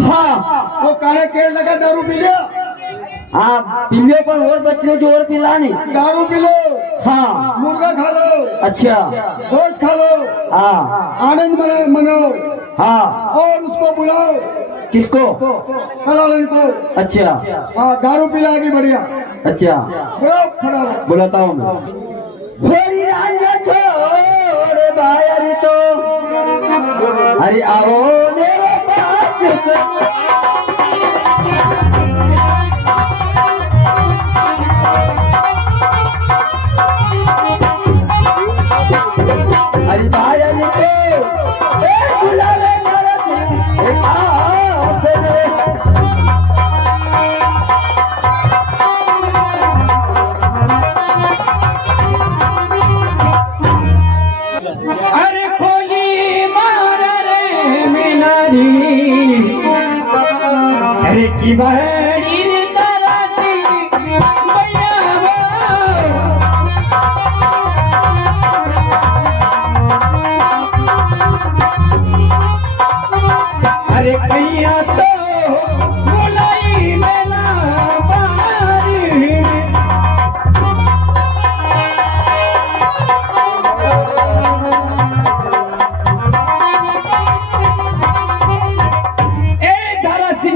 हाँ वो काले केड़ लगा दारू पी लिया। हाँ पी लो पर और बच्चों जो और पिला नहीं। दारू पी लो, हाँ मुर्गा खा लो, अच्छा गोश्त खा लो, हाँ आनंद मनाओ हाँ। और उसको बुलाओ। किसको? कलालन को। अच्छा हाँ दारू पिलाएगी बढ़िया। अच्छा बुलाओ फटाफट। बुलाता हूँ मैं। होरी रांझा छोड़ बाहर तो अरे आओ मेरे पास। अरे बाहर तो बुलावे अरे खोली मार रे मिनारी अरे की बहरी रे तराती भैया अरे कैया तो बुलाई मेला बारी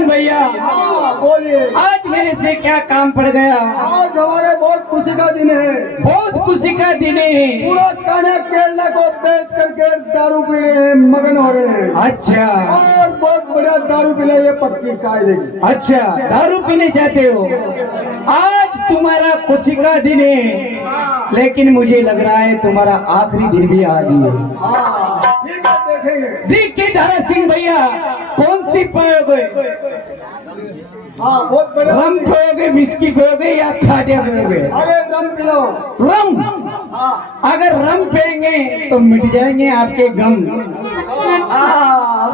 भैया। हाँ बोलिए। आज मेरे से क्या काम पड़ गया? आज हमारे बहुत खुशी का दिन है। बहुत खुशी का दिन है। पूरा काने केरला को बेच करके दारू पी रहे हैं, मगन हो रहे हैं। अच्छा और बहुत बढ़िया दारू पीने ये पक्की कायदे की। अच्छा दारू पीने जाते हो। आज तुम्हारा खुशी का दिन है, लेकिन मुझे लग रहा है तुम्हारा आखिरी दिन भी आज ही है। हाँ ठीक है देखेंगे। देखिए धारा सिंह भैया कौन सी पियोगे? हाँ बहुत बढ़िया। रम पियोगे, विस्की पियोगे या खाटे पियोगे? अरे रम पिलाओ। रम। हाँ अगर रम पिएंगे तो मिट जाएंगे आपके गम।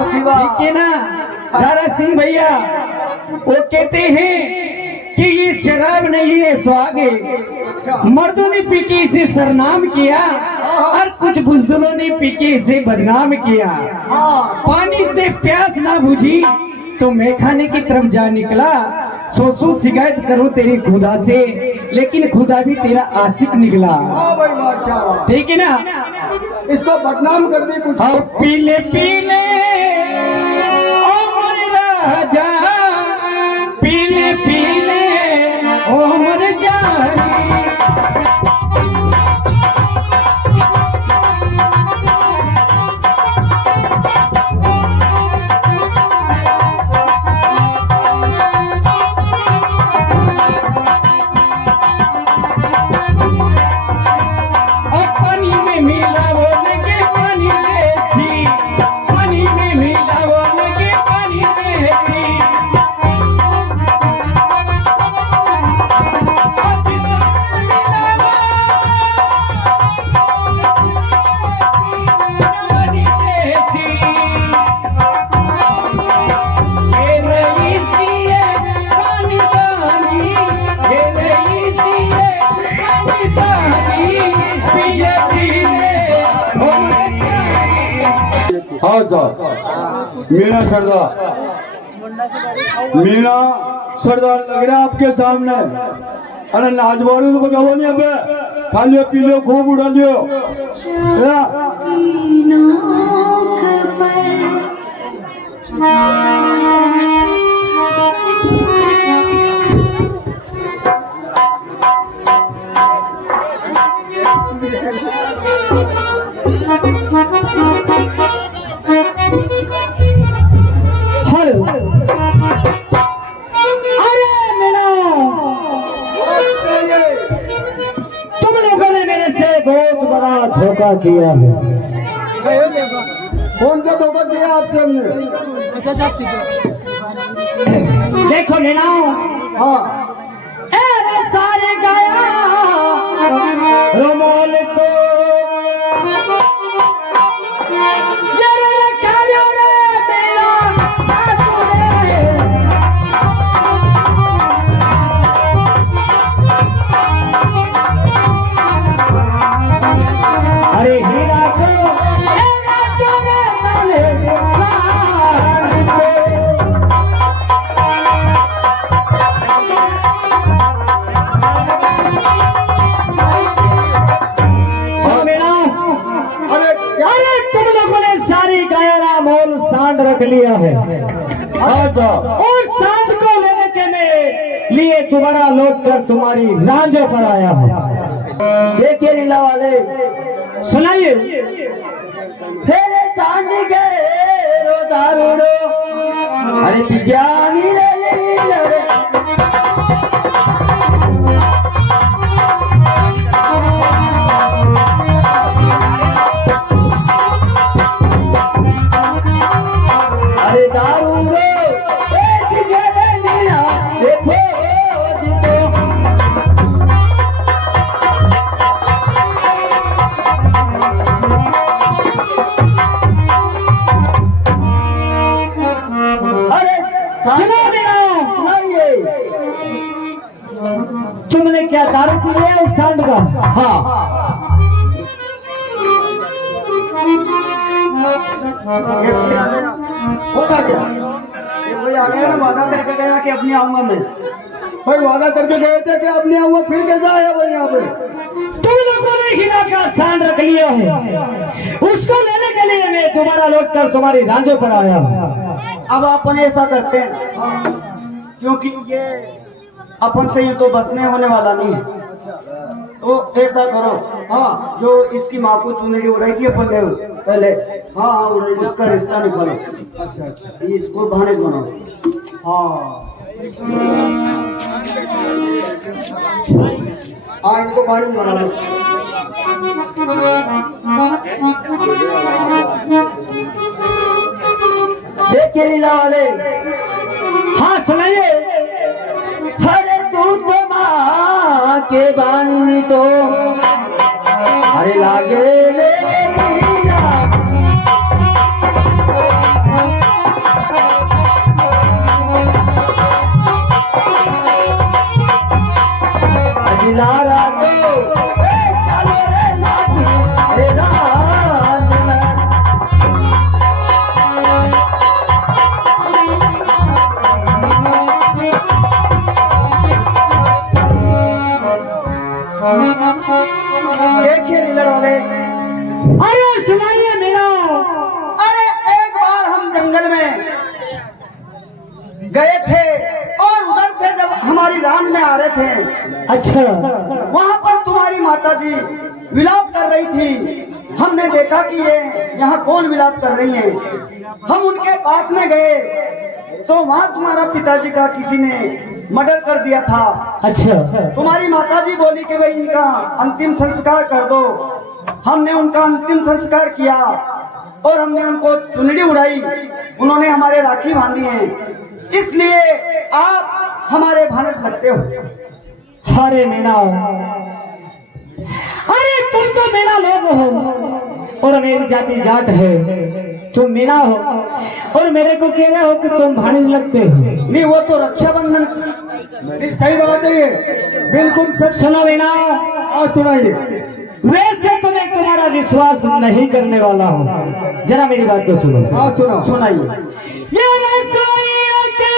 ठीक है ना दारा सिंह भैया? वो कहते हैं कि ये शराब नहीं है स्वाग है। अच्छा। मर्दों ने पी के इसे सरनाम किया और कुछ बुजदिलों ने पी के इसे बदनाम किया। हाँ पानी से प्यास ना बुझी तो मैं खाने की तरफ जा निकला। सोचूं शिकायत करूं तेरी खुदा से, लेकिन खुदा भी तेरा आशिक निकला। हाँ भाई माशाल्लाह। ठीक है ना? इसको बदनाम कर दी कुछ। हाँ पीले पीले ओ मोर राजा, पीले पीले ओ मोर जानी। पानी में मिला वो लगे पानी जैसी, पानी में मिला वो लगे पानी जैसी। जवानी जैसी ये रही है पानी पानी, ये रही है पानी पानी, पिए पिए हो हाँ साहब मीना सरदार, मीना सरदार लग रहा है आपके सामने। अरे नाचवाड़ी तो बताओ नहीं अब खाली पी लो खूब उड़ा लियो। हेलो अरे मीना, तुम लोगों ने मेरे से बहुत बड़ा धोखा किया है। कौन सा धोखा किया आपसे हमने? देखो मीना, हाँ सारे गाया रुमाल तो अरे हीरा को लिया है अच्छा उस सांड को लेने के लिए दोबारा लौट कर तुम्हारी रांझों पर आया हूँ। देखिए लीला वाले, सुनाइए। फेरे सांड के रो दारूड़ो, अरे पिज्जानी रे लीला रे। अरे दारूड़ो ए पिज्जा रे मीना देखो जितो। अरे सुनो मीना, सुनाइए। तुमने क्या दारू पी लिया उस सांड का? हाँ होगा क्या? ये वही आ गया ना, वादा करके गया कि अपनी आऊंगा मैं। भाई वादा करके गए थे कि अपने आऊंगा, फिर कैसा आया भाई यहाँ पे? तुम लोगों ने हीरा का सांड रख लिया है, उसको लेने के लिए मैं दोबारा लौट कर तुम्हारी रांझों पर आया हूँ। अब अपन ऐसा करते हैं, क्योंकि ये अपन से यूं तो बस में होने वाला नहीं है, तो ऐसा करो, हाँ जो इसकी माँ को चुनरी उड़ाई थी अपन ले पहले, हाँ हाँ उड़ाई। उसका रिश्ता निकालो, अच्छा अच्छा इसको भाने बनाओ। हाँ इनको पानी बना लो। देखिए लीला वाले, हाँ सुनाइए। अरे तू तो माँ के बानी तो, अरे लागे ले लीला। अजलारा तो चलो रे नाती रे राज में। देखिए नीलड़ वाले, अरे सुनाइए मीना। अरे एक बार हम जंगल में गए थे और उधर से जब हमारी रान में आ रहे थे, अच्छा, वहाँ पर तुम्हारी माता जी विलाप कर रही थी। हमने देखा कि ये यहाँ कौन विलाप कर रही है। हम उनके पास में गए तो वहाँ तुम्हारा पिताजी का किसी ने मर्डर कर दिया था। अच्छा, तुम्हारी माता जी बोली कि भाई इनका अंतिम संस्कार कर दो। हमने उनका अंतिम संस्कार किया और हमने उनको चुनरी उड़ाई, उन्होंने हमारे राखी बांधी है, इसलिए आप हमारे भानत लगते हो। अरे मीना, अरे तुम तो मीना लोग हो और मेरी जाति जाट है। तुम मीना हो और मेरे को कह रहे हो कि तुम भाणिज लगते हो। नहीं, वो तो रक्षाबंधन नहीं सही बात है ये, बिल्कुल सच। सुनो मीना, आज सुनाइए। वैसे तो मैं तुम्हारा विश्वास नहीं करने वाला हूँ, जरा मेरी बात को सुनो। हाँ सुनो। सुनाइए। ये रसोइया के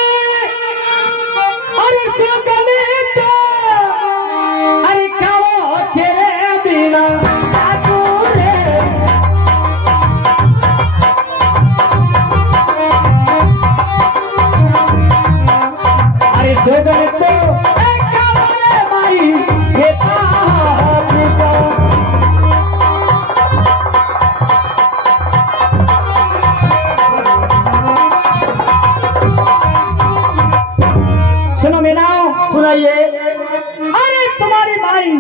अरे सकले तो अरे खाओ चेरे बिना ठाकुरे। अरे सकले तो खाओ रे माई ये पाप का। सुनो मीना, सुनाइए। अरे तुम्हारी माई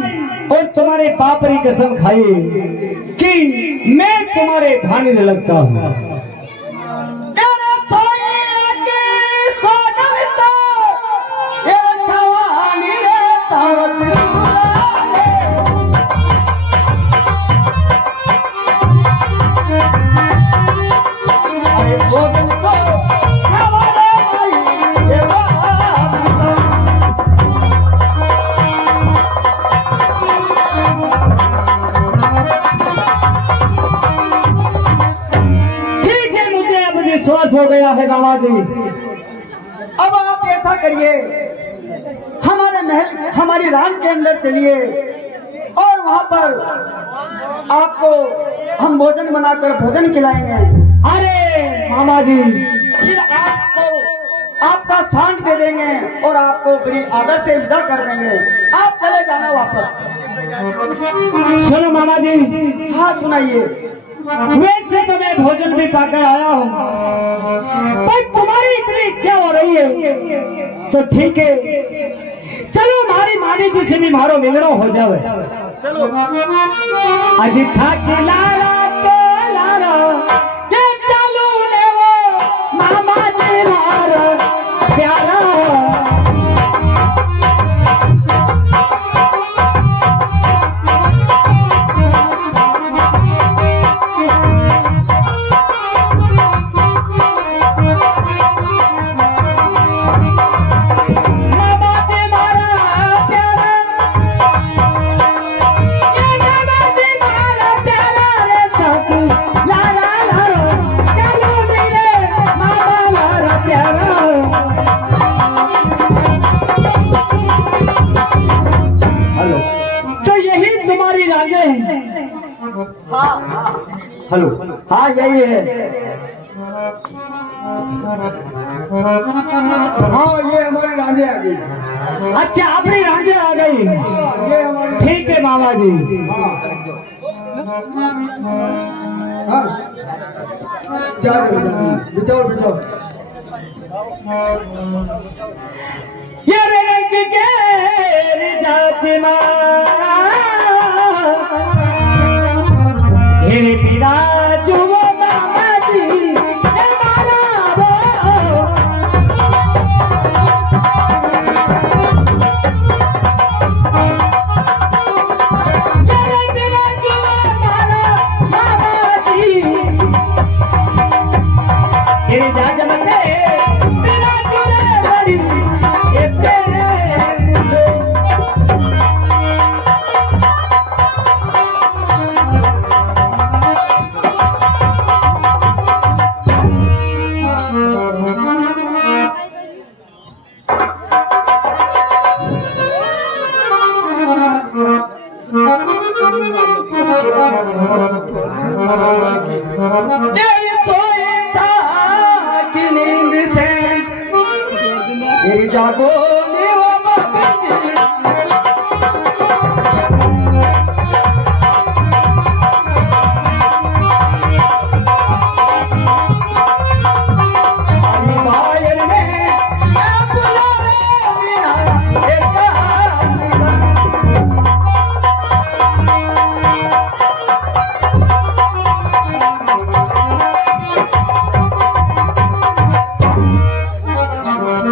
और तुम्हारे बाप की कसम खाई कि मैं तुम्हारे भाणिज लगता हूँ। विश्वास हो गया है मामा जी। अब आप ऐसा करिए, हमारे महल हमारी रान के अंदर चलिए और वहाँ पर आपको हम भोजन बनाकर भोजन खिलाएंगे। अरे मामा जी, फिर आपको आपका सांड दे देंगे और आपको बड़ी आदर से विदा कर देंगे। आप चले जाना वापस। सुनो मामा जी, हाँ सुनाइए। वैसे तो मैं भोजन भी पाकर आया हूँ, पर तुम्हारी इतनी इच्छा हो रही है तो ठीक है, चलो हमारी मानी जी से भी मारो मिलना हो जावे। चलो अज थाकी लारा के लारा ये चालू ले वो मामा जी लारा प्यारा। तो यही तुम्हारी राजे है? हेलो, हाँ यही है। हाँ ये हमारी रांझे आ गई। अच्छा अपनी राजे आ गई, हाँ, ये हमारी ठीक है मामा जी। हाँ जा बिचाओ बिचाओ। ये रंग के जाचना हेरे पिता जुओ मामा जी हे माला वो। ये रंग जुओ माला मामा जी हेरे जाचना तेरा चुरे बड़ी ये तेरे तेरी सोईता की नींद से तेरी जागो नी वो बाबा जी। अली बायर में मैं बुलावे बिना ये चांद का।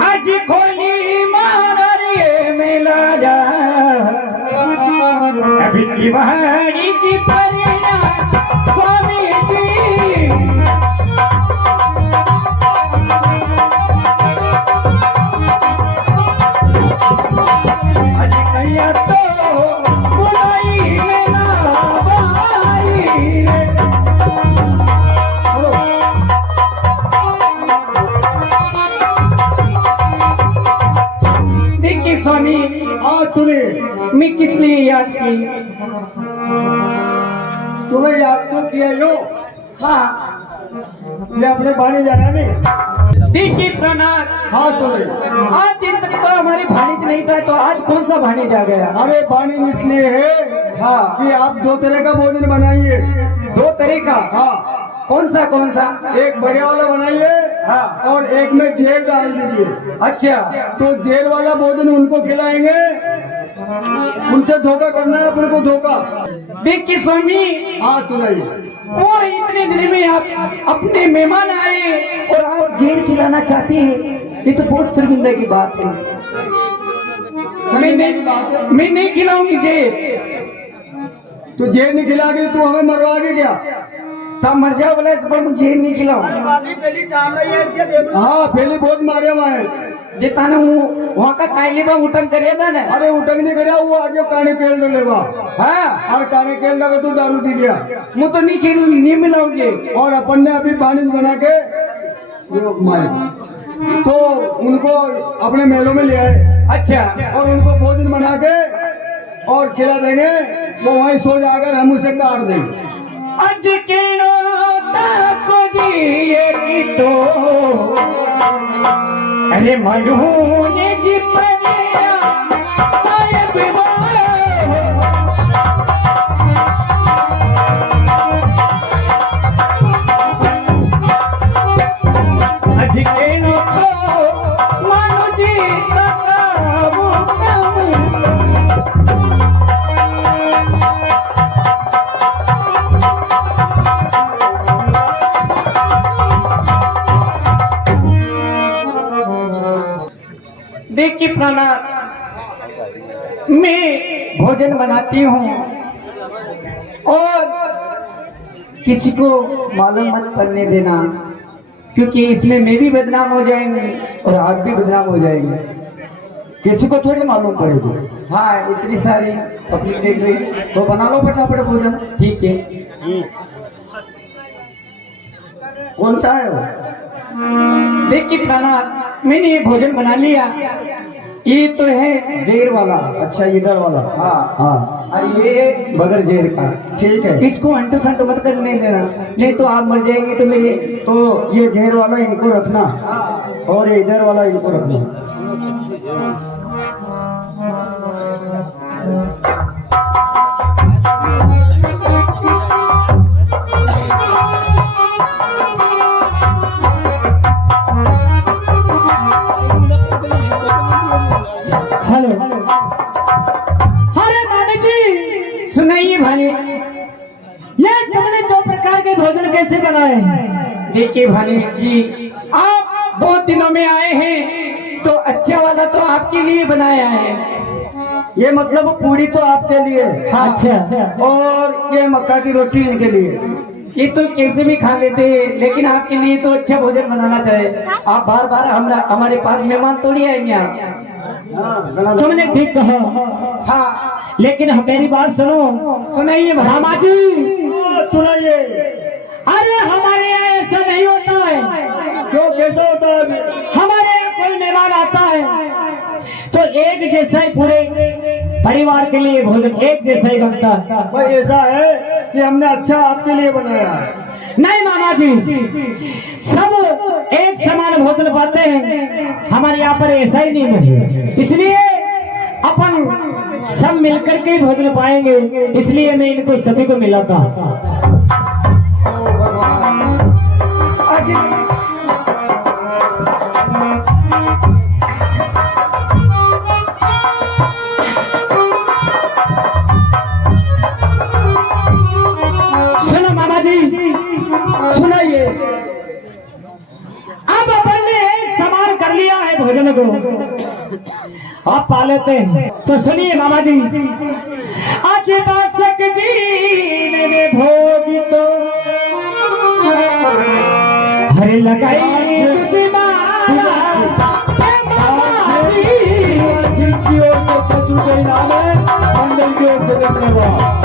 आज खोली मारिए मेला जा अभी की बहारी जी परिणा स्वामी जी। आज कहिया तो बुलाई मेला बारी रे। देखिए स्वामी, हाँ सुनिए, मैं किस लिए याद की? तुम्हें याद तो किया यो। हाँ ये अपने बाणी जाना नहीं। देखिए प्रणाम। हाँ सुनिए, आज दिन तक तो हमारी भाणीज नहीं था, तो आज कौन सा भाणीज आ गया? अरे बाणी इसलिए है हाँ, कि आप दो तरह का भोजन बनाइए। दो तरह का? हाँ, कौन सा कौन सा? एक बढ़िया वाला बनाइए हाँ। और एक में जेल डाल दीजिए। अच्छा, तो जेल वाला भोजन उनको खिलाएंगे, उनसे धोखा करना है अपने को धोखा। देखिए स्वामी, हाँ सुनाइए। वो इतने दिन में आप अपने मेहमान आए और आप जेल खिलाना चाहते हैं, ये तो बहुत शर्मिंदा की बात है। मैं नहीं खिलाऊंगी जेल। तो जेल नहीं खिलाएगी तू हमें मरवाएगी क्या? तब मर जाओ बोले तो पर मुझे नहीं खिलाओ। हाँ पहले बहुत मारे हुए जिताने वहाँ का कायले का उठन करे था ना। अरे उठक नहीं करे वो आगे काने केल डलेगा। हाँ, और काने केल लगा तो दारू पी गया। मुझे तो नहीं मिलाऊंगे। और अपन ने अभी पानी बना के मारे तो उनको अपने मेलों में ले आए अच्छा, और उनको भोजन बना के और खिला देंगे। वो वहीं सो जाकर हम उसे काट देंगे। आज के को जिएगी तो अरे मलूने जी पनिया साहेब वो अजके नो तो मानो जी का वो देखिए प्राणाथ, मैं भोजन बनाती हूँ और किसी को मालूम मत करने देना, क्योंकि इसमें मैं भी बदनाम हो जाएंगे और आप भी बदनाम हो जाएंगे। किसी को थोड़ी मालूम पड़ेगी। हाँ, इतनी सारी पब्लिक देख रही, तो बना लो फटाफट भोजन। ठीक है। कौन सा है वो? देखिए प्राणाथ, मैंने ये भोजन बना लिया। ये तो है जेर वाला। अच्छा, इधर वाला। हाँ हाँ, और ये है बगैर जेर का। ठीक है। इसको अंटू संटू मत करने देना, नहीं तो आप मर जाएंगे। तो मेरे तो ये जहर वाला इनको रखना और ये इधर वाला इनको रखना। हेलो, अरे नानी जी सुनाइए भानी, ये तुमने दो प्रकार के भोजन कैसे बनाए हैं? देखिए भानी जी, आप बहुत दिनों में आए हैं तो अच्छा वाला तो आपके लिए बनाया है। ये मतलब पूरी तो आपके लिए। हाँ, अच्छा। और ये मक्का की रोटी इनके लिए। ये तो कैसे भी खा लेते हैं, लेकिन आपके लिए तो अच्छा भोजन बनाना चाहिए। आप बार बार हमारे पास मेहमान थोड़ी आएंगे आप। तुमने ठीक कहा। हाँ, लेकिन मेरी बात सुनो। सुनाइए मामा जी। सुनाइए। अरे हमारे यहाँ ऐसा नहीं होता है। क्यों, कैसा होता है? हमारे यहाँ कोई मेहमान आता है तो एक जैसा ही पूरे परिवार के लिए भोजन एक जैसा ही बनता है। भाई ऐसा है कि हमने अच्छा आपके लिए बनाया है। नहीं मामा जी, सब एक समान भोजन पाते हैं, हमारे यहाँ पर ऐसा ही नहीं है। इसलिए अपन सब मिलकर के भोजन पाएंगे, इसलिए मैं इनको सभी को मिलाता। सुनो मामा जी, सुनाइए। अब अपन ने समान कर लिया है भोजन को, आप पा लेते हैं। तो सुनिए मामा जी, आज बासक जी ने भोग तो हरे लगाई तुझे माला मामा जी की ओर से सचू के नाम है, मंडल की ओर से धन्यवाद।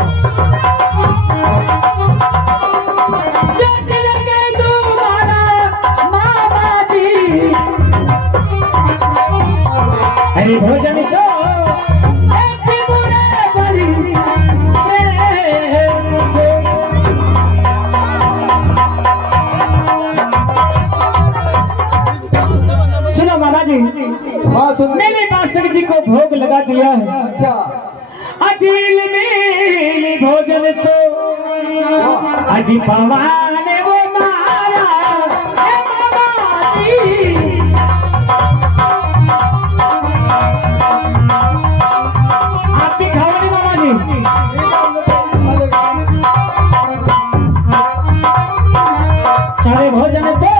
अरे भोजन को ऐसे बुरे बड़ी सुनो मामा जी। हाँ, सुनो। मैंने बासक जी को भोग लगा दिया है। अच्छा, अजील में भोजन तो अजी पवान वो मारा आप भी खाओगे मामा जी? सारे भोजन तो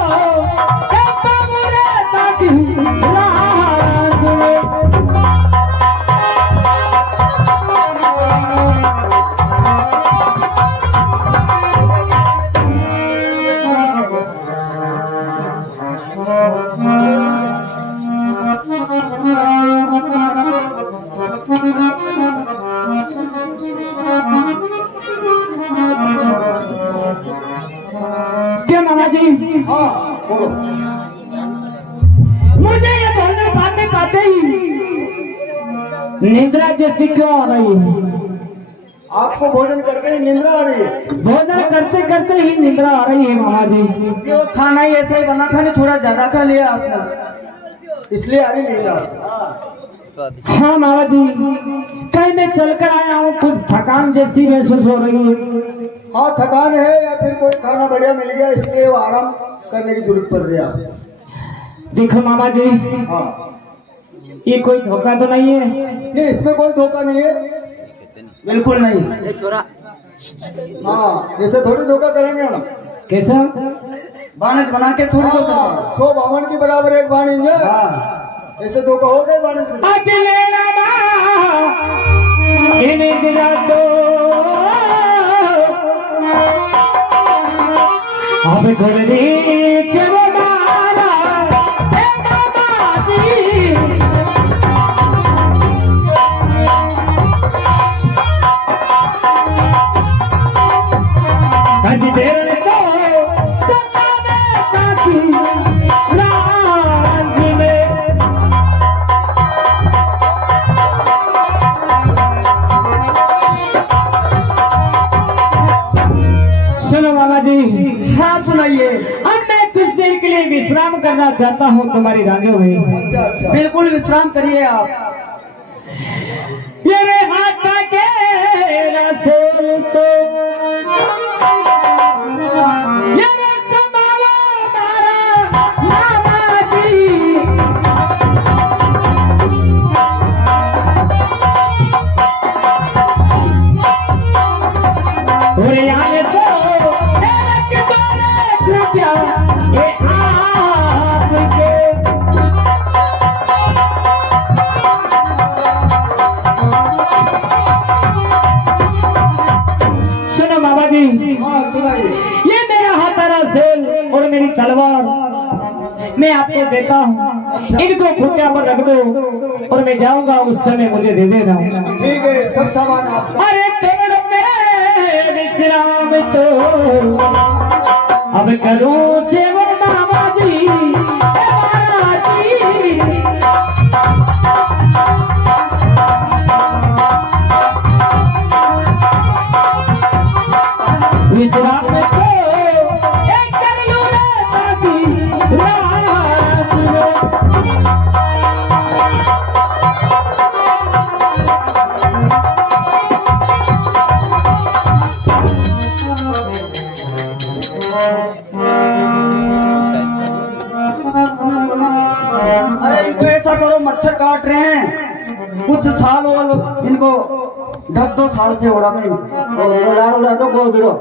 क्या मामा जी? हाँ, बोलो। मुझे ये भोजन पाते पाते ही निद्रा जैसी क्यों आ रही है? आपको भोजन करके ही निंद्रा आ रही है। भोजन करते करते ही निद्रा आ रही है मामा जी। ये वो खाना ही ऐसे ही बना था, नहीं थोड़ा ज्यादा खा लिया आपने, इसलिए आ रही निंद्रा। हाँ मामा जी, कहीं मैं चलकर आया हूँ, कुछ थकान जैसी महसूस हो रही है। हाँ थकान है या फिर कोई खाना बढ़िया मिल गया इसलिए वो आराम करने की जरूरत पड़ रही है आपको। देखो मामा जी, हाँ ये कोई धोखा तो नहीं है? नहीं इसमें कोई धोखा नहीं है। बिल्कुल नहीं। हाँ ऐसे थोड़ी धोखा करेंगे हम। कैसा? बानज बना के थोड़ी तो हाँ, 100 बावन के बराबर एक बाणिज है। हाँ ऐसे धोखा हो गए बाणिज से। अचले नामा इन्हें गिरा दो, अब घोड़ी चलो मारा ए मामा जी। अजी देर तो सतावे ताकि राज में। सुनो मामा जी, हाँ सुनाइए। अब मैं कुछ देर के लिए विश्राम करना चाहता हूँ तुम्हारी रानियों में। अच्छा अच्छा बिल्कुल विश्राम करिए आप। ये रे हाथ के रसूल तो ये रे संभालो मारा मामा जी। और यहाँ तो एक बारे कृपया ये आपके। सुनो बाबा जी, हाँ सुनाइए। ये मेरा हथौड़ा सेल और मेरी तलवार मैं आपको देता हूँ, इनको खुटिया पर रख दो और मैं जाऊंगा, उस समय मुझे दे देना। ठीक है सब सामान आपका। अरे तोड़ में विश्राम तो अब करूँ जेवो मामा जी मामा जी। विश्राम तो एक कर लो रे ताकि रात में। अरे इनको ऐसा करो, मच्छर काट रहे हैं, कुछ साल वो इनको ढक दो, साल से उड़ा दो। उड़ा दो गोदड़ो।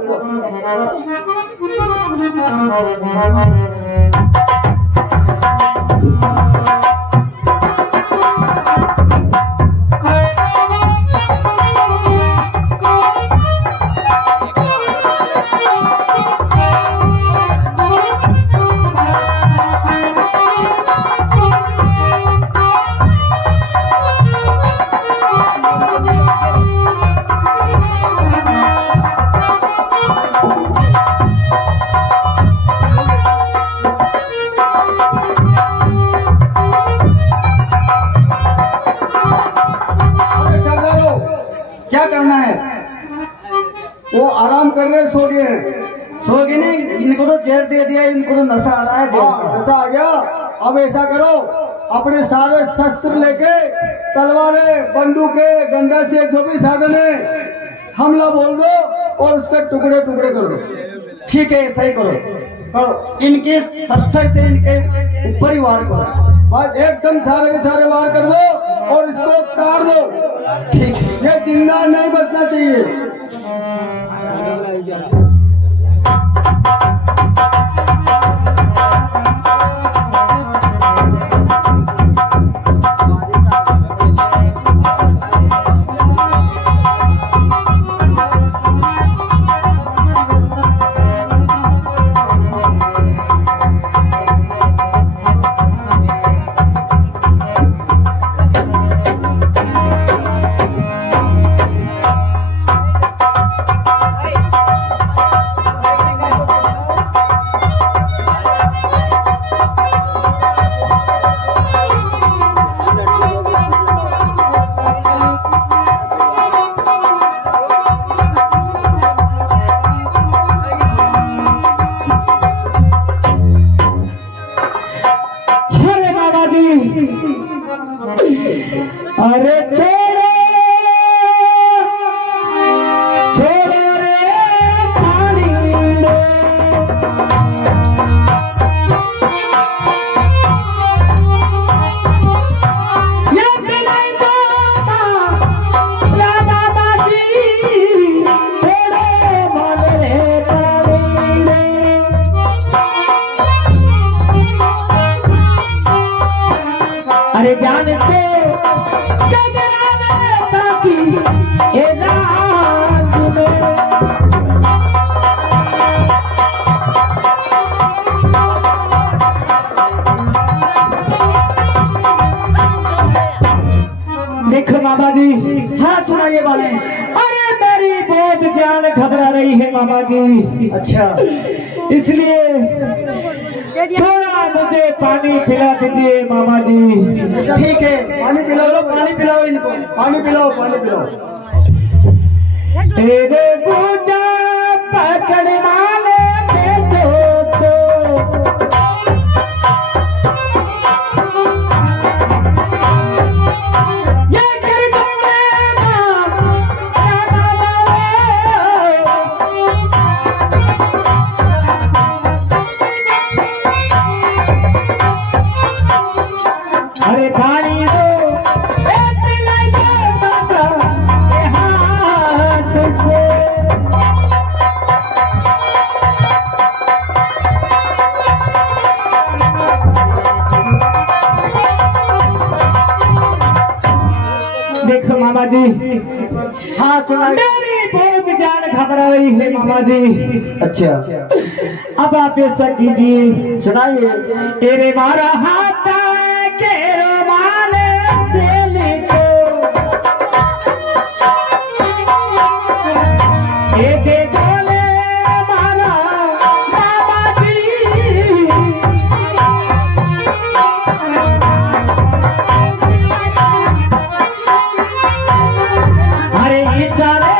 क्या करना है? वो आराम कर रहे सो गए हैं। सोगे नहीं, इनको तो जहर दे दिया, इनको तो नशा आ रहा है हाँ, जहर। ऐसा आ गया। अब ऐसा करो, अपने सारे शस्त्र लेके, तलवारें, बंदूकें, गंदा से जो भी साधन है, हमला बोल दो और उसके टुकड़े टुकड़े कर दो। ठीक है ऐसा ही करो। करो इनके शस्त्र से इनके ऊपर ही वार करो। बस एकदम सारे के सारे वार कर दो और इसको काट दो। ठीक है। ये जिंदा नहीं बचना चाहिए। अरे छोड़ो छोड़ो रे पानी ये पिलाई बाबा बाबाजी छोड़ो मन रे पानी अरे जान को ताकि ये रात में देखो मामा जी हाँ सुनाइए वाले। अरे मेरी बहुत जान घबरा रही है मामा जी अच्छा इसलिए थोड़ा मुझे पानी पिला दीजिए मामा जी ठीक है पानी पिलाओ पानी पिलाओ इनको। पानी पिलाओ पानी पिलाओ। तेरे पूजा पकड़ वाले तो ये कर अरे पानी दो पिलाई दो माता के हाथ से देखो मामा जी हाँ सुनाइए। मेरी बहुत जान घबरा रही है मामा जी अच्छा अब आप ऐसा कीजिए सुनाइए। तेरे मारा हाथ के रुमाल से लिखो ये दे बोले मारा बाबा जी अरे इशारे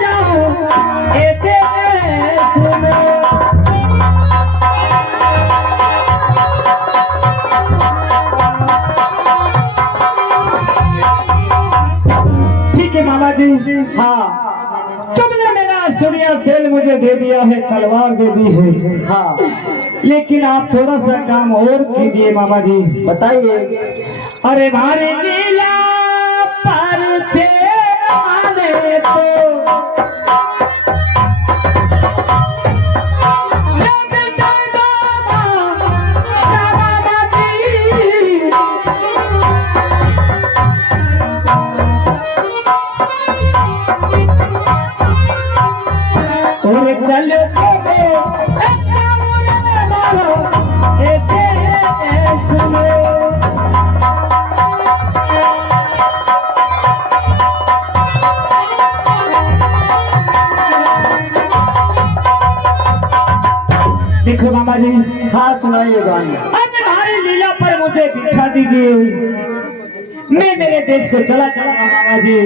जाओ ये देश में ठीक है मामा जी हाँ तुमने मेरा सूर्या सेल मुझे दे दिया है तलवार दे दी है हाँ लेकिन आप थोड़ा सा काम और कीजिए मामा जी बताइए। अरे भारी लीला पर थे आने तो और चल देखो मामा जी हाँ सुनाइए गाने। अब तुम्हारी लीला पर मुझे बिठा दीजिए मैं मेरे देश को चला जाऊंगा मामा जी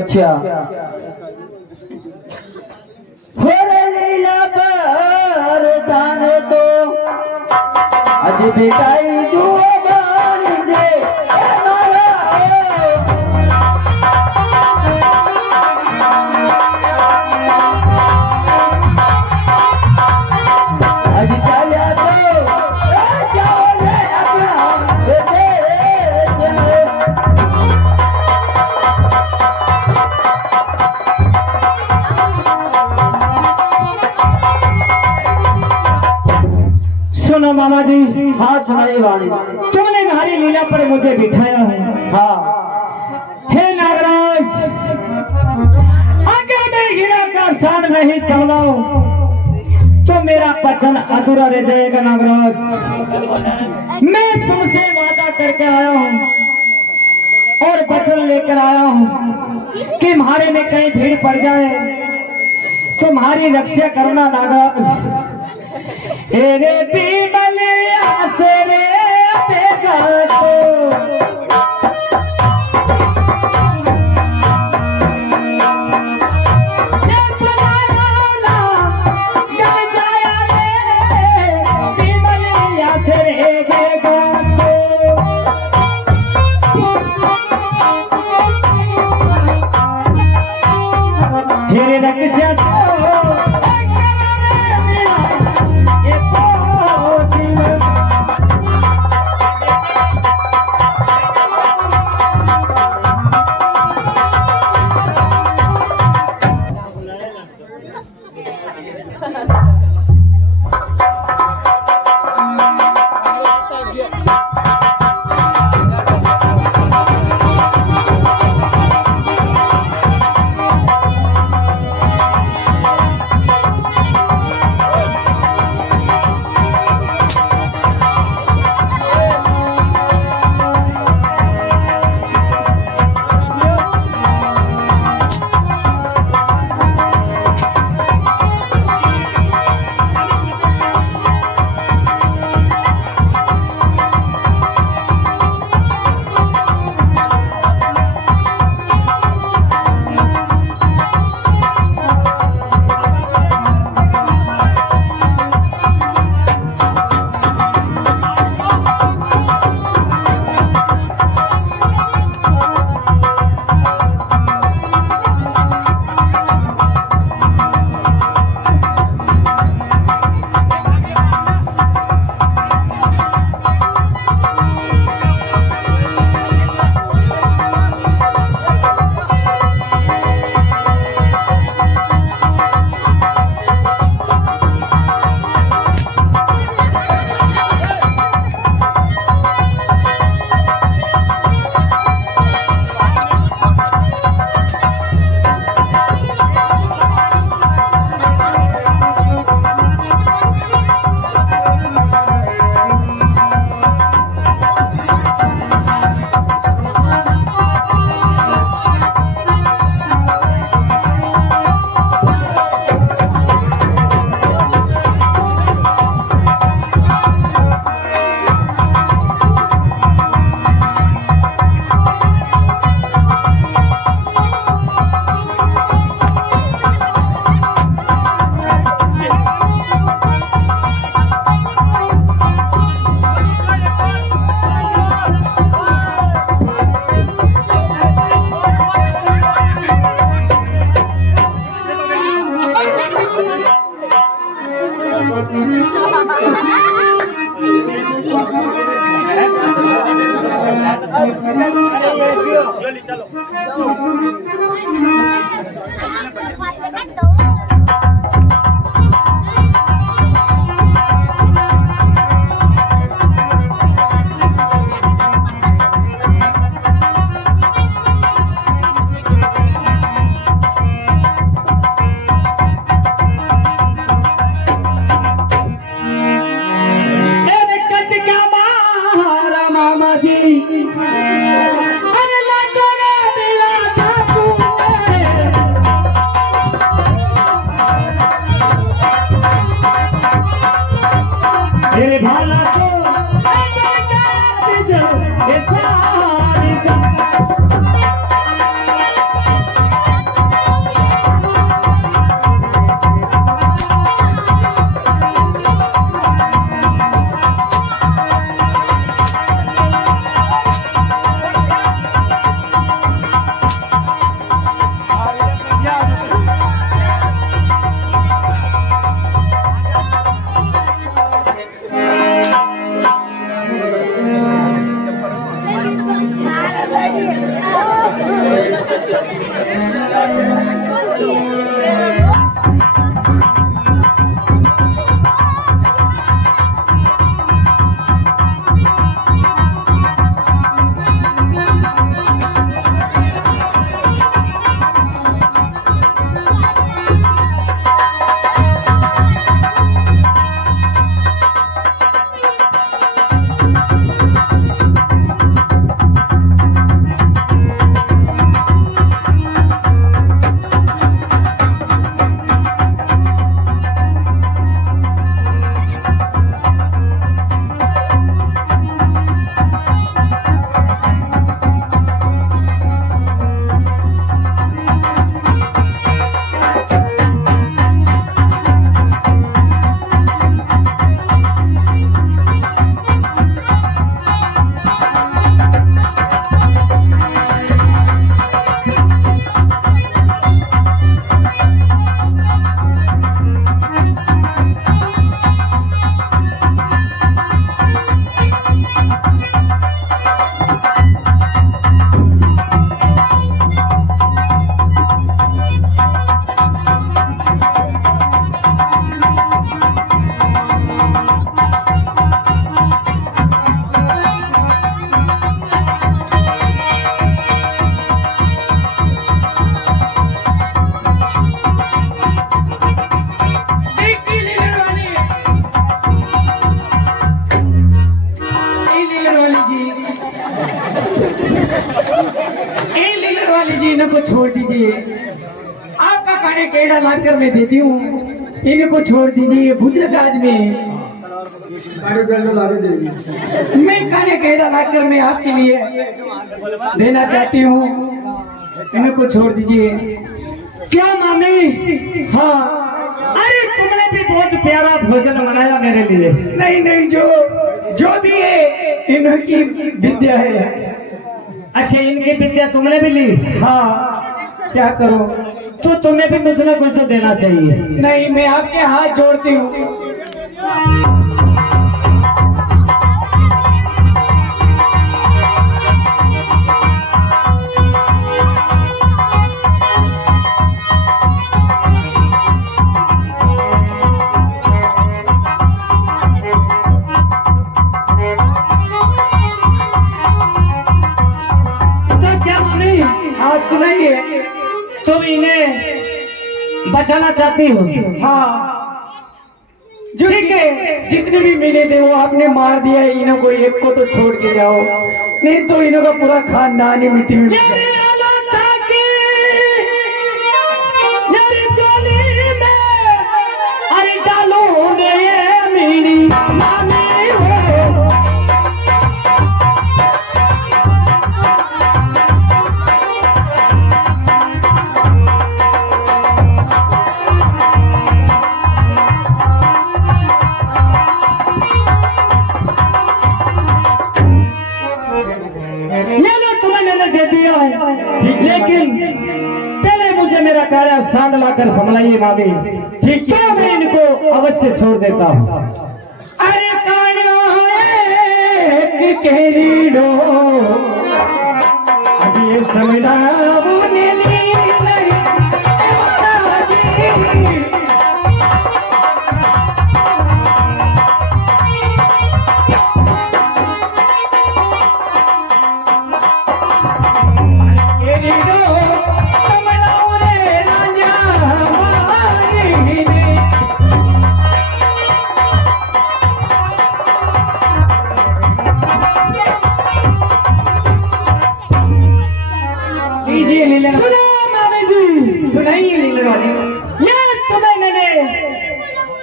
अच्छा हो रे लीला पर दान दो अज बेटाई दुआ बाण जे मारा अज चाया तो जाओ रे अपना देश में सुनो मामा जी हाँ सुनाइए वाणी। तुमने हमारी लीला पर मुझे बिठाया है हाँ हे नागराज अगर मैं हीरा का स्थान नहीं संभालूं तो मेरा वचन अधूरा रह जाएगा नागराज मैं तुमसे वादा करके आया हूँ और वचन लेकर आया हूँ कि हमारे में कहीं भीड़ पड़ जाए तुम्हारी रक्षा करना नागराज तेरे बीमल आसरे बेगा तो मेरे भाला को ये सारी इनको छोड़ दीजिए, आपका खाने केड़ा लाकर मैं देती हूँ, इनको छोड़ दीजिए। बुजुर्ग आदमी मैं खाने केड़ा लाकर मैं आपके लिए देना चाहती हूँ, इनको छोड़ दीजिए। क्या मामी? हाँ, अरे तुमने भी बहुत प्यारा भोजन बनाया मेरे लिए। नहीं नहीं, जो भी है इनकी विद्या है। अच्छा, इनकी विद्या तुमने भी ली? हाँ, क्या करो, तो तुम्हें भी कुछ ना कुछ तो देना चाहिए। नहीं, मैं आपके हाथ जोड़ती हूँ। सुनाइए, तुम इन्हें बचाना चाहती हो? हाँ, ठीक है, जितने भी मिले थे वो आपने मार दिया है, इन्हों को एक को तो छोड़ के जाओ, नहीं तो इन्हों का पूरा खानदान ही मिट्टी में लेकिन पहले मुझे मेरा कार्य सांड लाकर संभलाइए मामी, ठीक है? मैं इनको अवश्य छोड़ देता हूँ। अरे कानो है कि समझाऊने लीला जी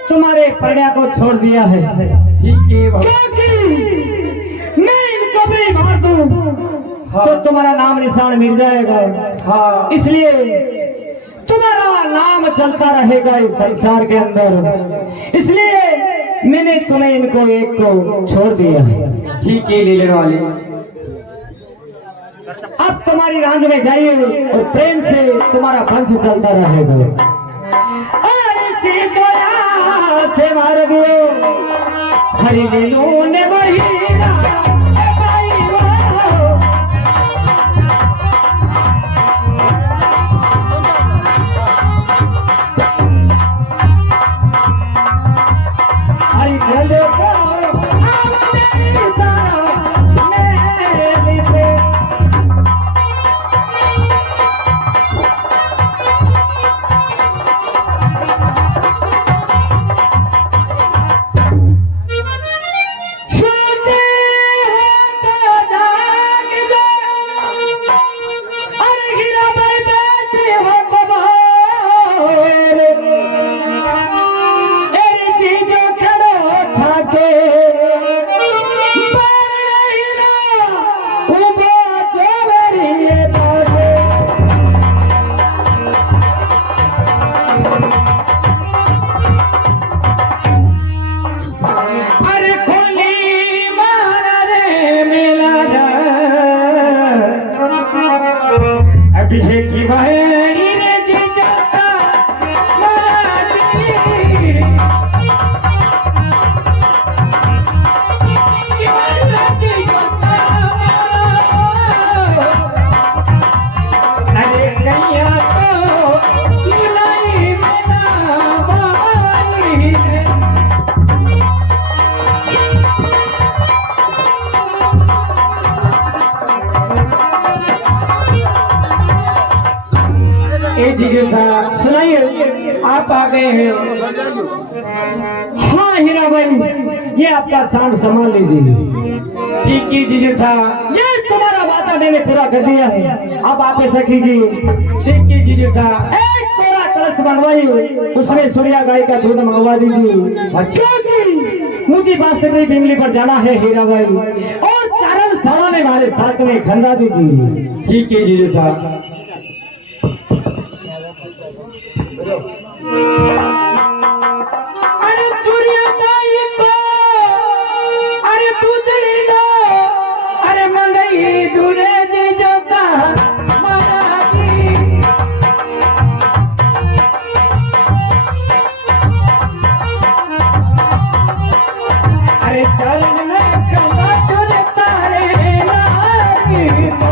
तुम्हारे प्रणय को छोड़ दिया है। ठीक है क्योंकि मैं इनको भी मार दूं तो तुम्हारा नाम निशान मिल जाएगा। हाँ इसलिए तुम्हारा नाम चलता रहेगा इस संसार के अंदर। इसलिए मैंने तुम्हें इनको एक को छोड़ दिया है। ठीक है लीलन वाली। अब तुम्हारी राज में जाइए और प्रेम से तुम्हारा वंश चलता रहेगा। से मार दियो हरि लीलो ने वही हरि चलो सुनाइए आप आ गए हैं। हाँ हीरा भाई ये आपका साउंड संभाल लीजिए। ठीक है जीजे साहब। ये तुम्हारा वादा मैंने पूरा कर दिया है। अब आप ऐसा कीजिए। ठीक है जीजे साहब। एक पूरा कलश बनवाइए उसमें सूर्या गाय का दूध मंगवा दीजिए। क्योंकि मुझे वास्तविक बिमली पर जाना है हीरा भाई और चारण साड़ा ने हमारे साथ में खंडा दीजिए। ठीक है जीजे साहब। अरे सूर्या गाय को अरे दूध ले लो अरे मंगई दूरे जी जोता महाराजी अरे चरण में खंडा दूरे तारे लागी तो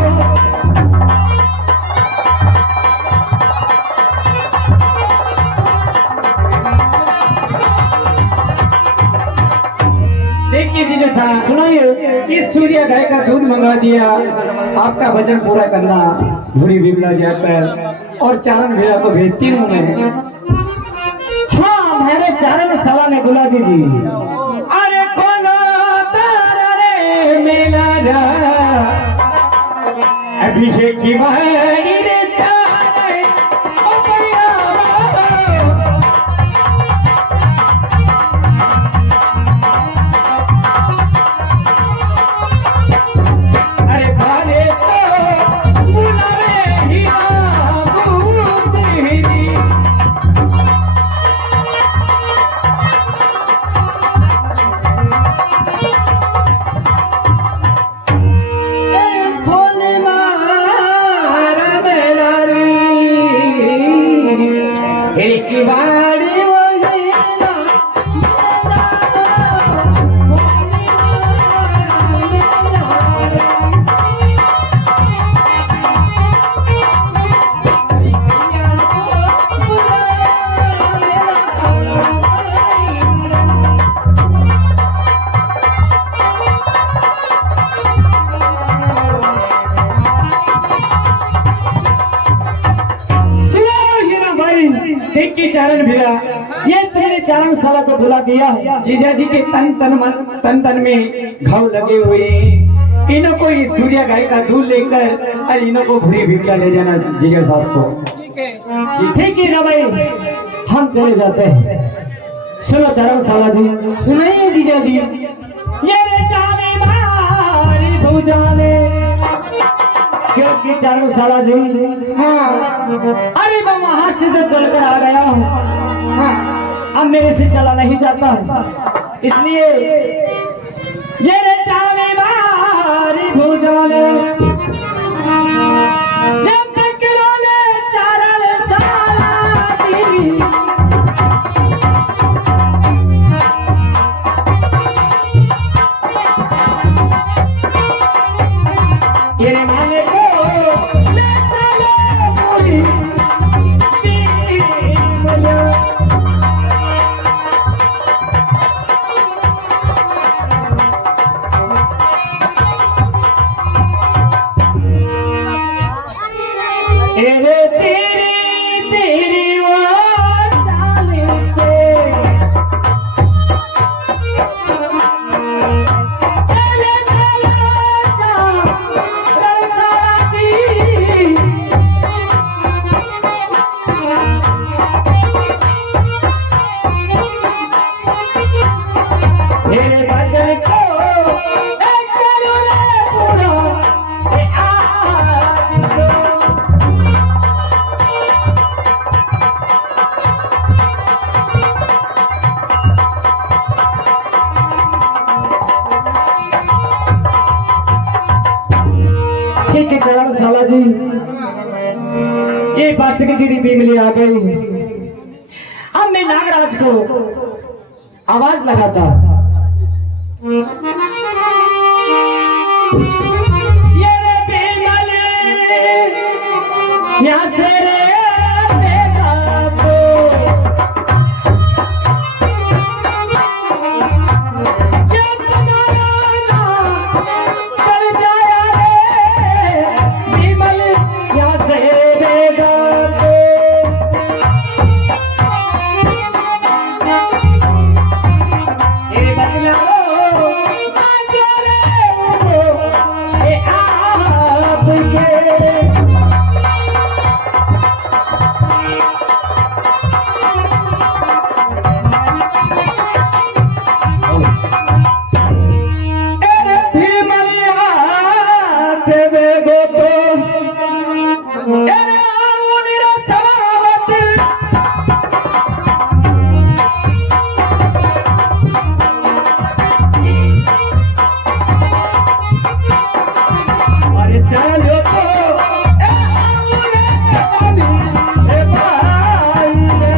देखिए जीजे साहब सुनाइए। इस सूर्य गाय का दूध मंगा दिया। आपका वचन पूरा करना। भूरी बिमला जी पर और चारण भेड़ा को भेजती हूँ मैं। हाँ मेरे चारण सभा में बुला दीजिए। अरे कोला तारा रे मेला अभिषेक की वाणी रे चारे ओ परिया अरे भारे तो बुलावे हीरा बूंदी खोले मारा की चारण भैया, ये तुमने चारण साला को बुला दिया है। जीजा जी के तन में घाव लगे हुए हैं। इन्हों को ये सूर्या गाय का दूध लेकर और इन्हों को भूरी बिमला ले जाना जीजा साहब को। ठीक है ना भाई, हम चले जाते हैं। सुनो चारण साला जी, सुनाइए जीजा जी। ये रे जाने मारी भुजाने, क्योंकि चारण साला जी, अरे मैं वहां से तो चलकर आ गया हूँ, अब मेरे से चला नहीं जाता है, इसलिए ये रे जाने मारी भुजाने, जब तक रोले चारण साला जी, ये रे माने को ले चले पूरी बिमला। एरे तेरी तेरी वो चाल से, चले चले चारण साला जी, मेरे भजन को एक करो रे पूरा, ये आज को। ठीक है चारण साला जी, ये बासुकी जी की बिमली आ गई। अब मैं नागराज को आवाज लगाता, ये रे बिमली यहाँ से रे बेटा को, ये पुकारा चल जाया रे बिमली यहाँ से बेटा को। ये बचना लो आजा रे वो, ये आपके। एरे भीमलिया से बेगो तो, एरे आमुनि रे चलावत, अरे चलो तो ए आमुनि चलावी ए भाई रे।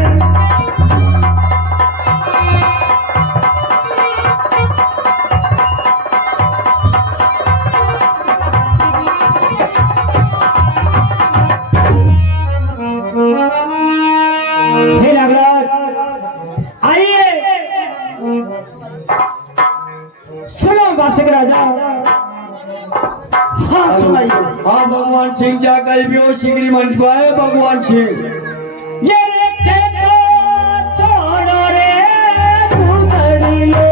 हे नागराज, आइए सुनो बासुक राजा। हाँ सुनाइए। हाँ भगवान सिंह क्या कल भी हो शिगरी मंच पाए भगवान सिंह। ये रे खेतो छोड़ो रे दुगड़ी लो,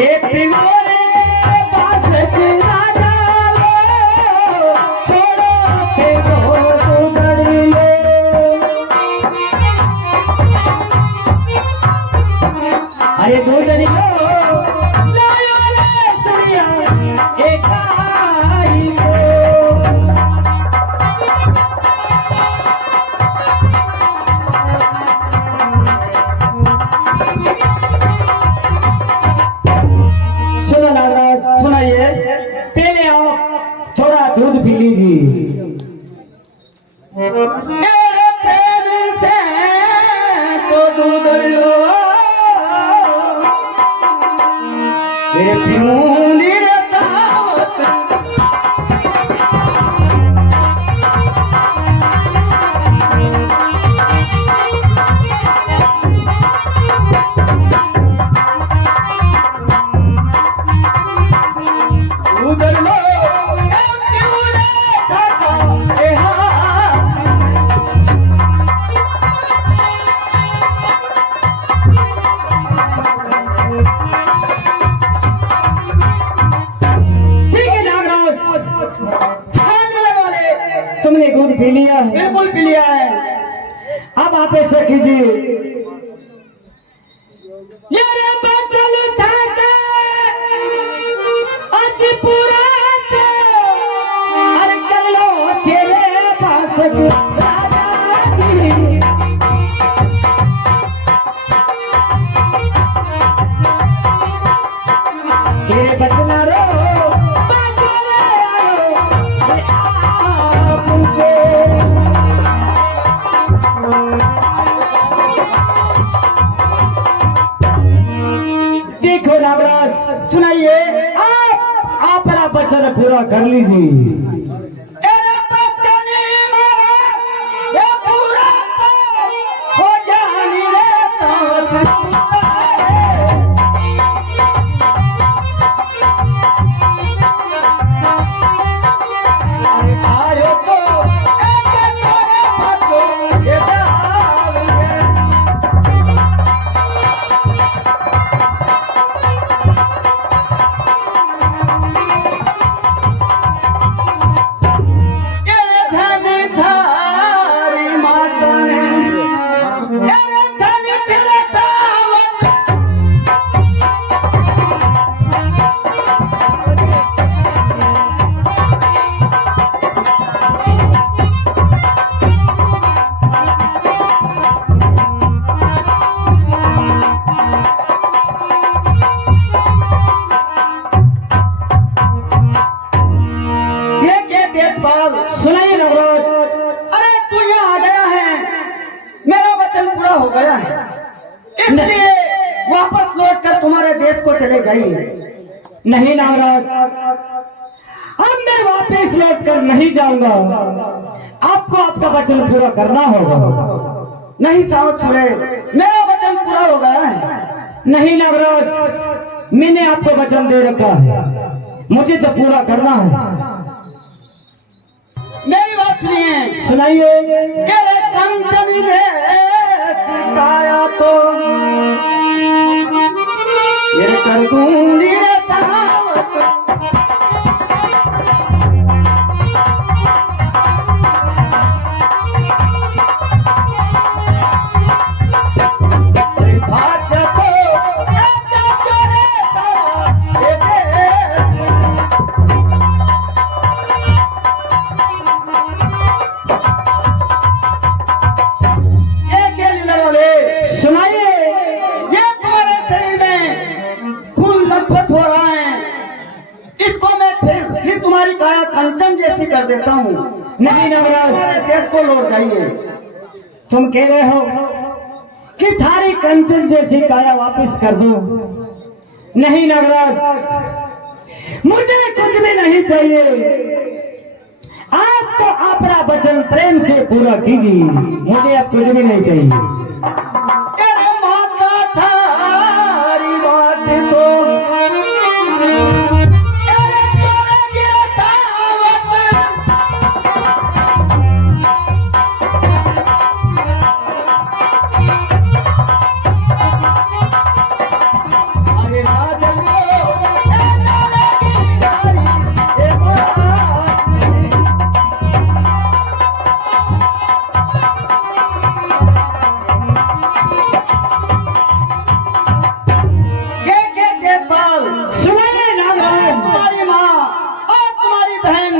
ये पिंगोरे बासुक राजा लो, छोड़ो खेतो दुगड़ी लो। अरे दुगड़ी लो, लायो रे सूर्या एक आई लो। सुनो नागराज, सुनाइए। पहले आप थोड़ा दूध पी लीजिए। मेरे प्रेम से तो दूध लो, तेरे प्यूनी रे दावत, दूध लो ए प्यूनी आप ऐसे कीजिए, ये रे बचल ठाके आज पूरा अरे कर लो चेले पास राजा जी। मेरे बचना रो बाजरे आपको देखो नागराज, सुनाइए। आप अपना वचन पूरा कर लीजिए। तेरा वचन मारा ये पूरा हो जानी रे साथ आयो तो एक छोरे बच्चों ये जाओगे। तेरे धन धारी माता ने तेरे धन तेरे सावत देखिए देशपाल, सुनाइए नागराज। अरे तू यहाँ आ गया है, मेरा वचन पूरा हो गया है, इसलिए वापस लौट कर तुम्हारे देश को चले जाइए। नहीं नागराज, अब मैं वापस लौट कर नहीं जाऊंगा, आपको आपका वचन पूरा करना होगा। नहीं सावत सुरे, मेरा वचन पूरा हो गया है। नहीं नागराज, मैंने आपको वचन दे रखा है, मुझे तो पूरा करना है। मेरी बात सुनिए। सुनाइए। तेरे कंचन रे सिखाया तो ये कर दूंगी रे सावत। भाषा को ऐसा करे तो ये देश एक लीलर वाले सुनाइए। ये तुम्हारे शरीर में खून लथपथ हो रहा है, इसको मैं फिर तुम्हारी काया कंचन जैसी कर देता हूँ। नहीं नागराज, तुम्हारे देश को लौट जाइए। तुम कह रहे हो कि थारी कंचन जैसी काया वापस कर दो। नहीं नागराज, मुझे कुछ भी नहीं चाहिए, आप तो अपना वचन प्रेम से पूरा कीजिए, मुझे अब कुछ भी नहीं चाहिए। तेरे माता थारी बात तो तेरे चोरे गिरे सावत। अरे राजन को ए चोरे की गाड़ी ए बात। के देवपाल, सुनिए नागराज। तुम्हारी माँ और तुम्हारी बहन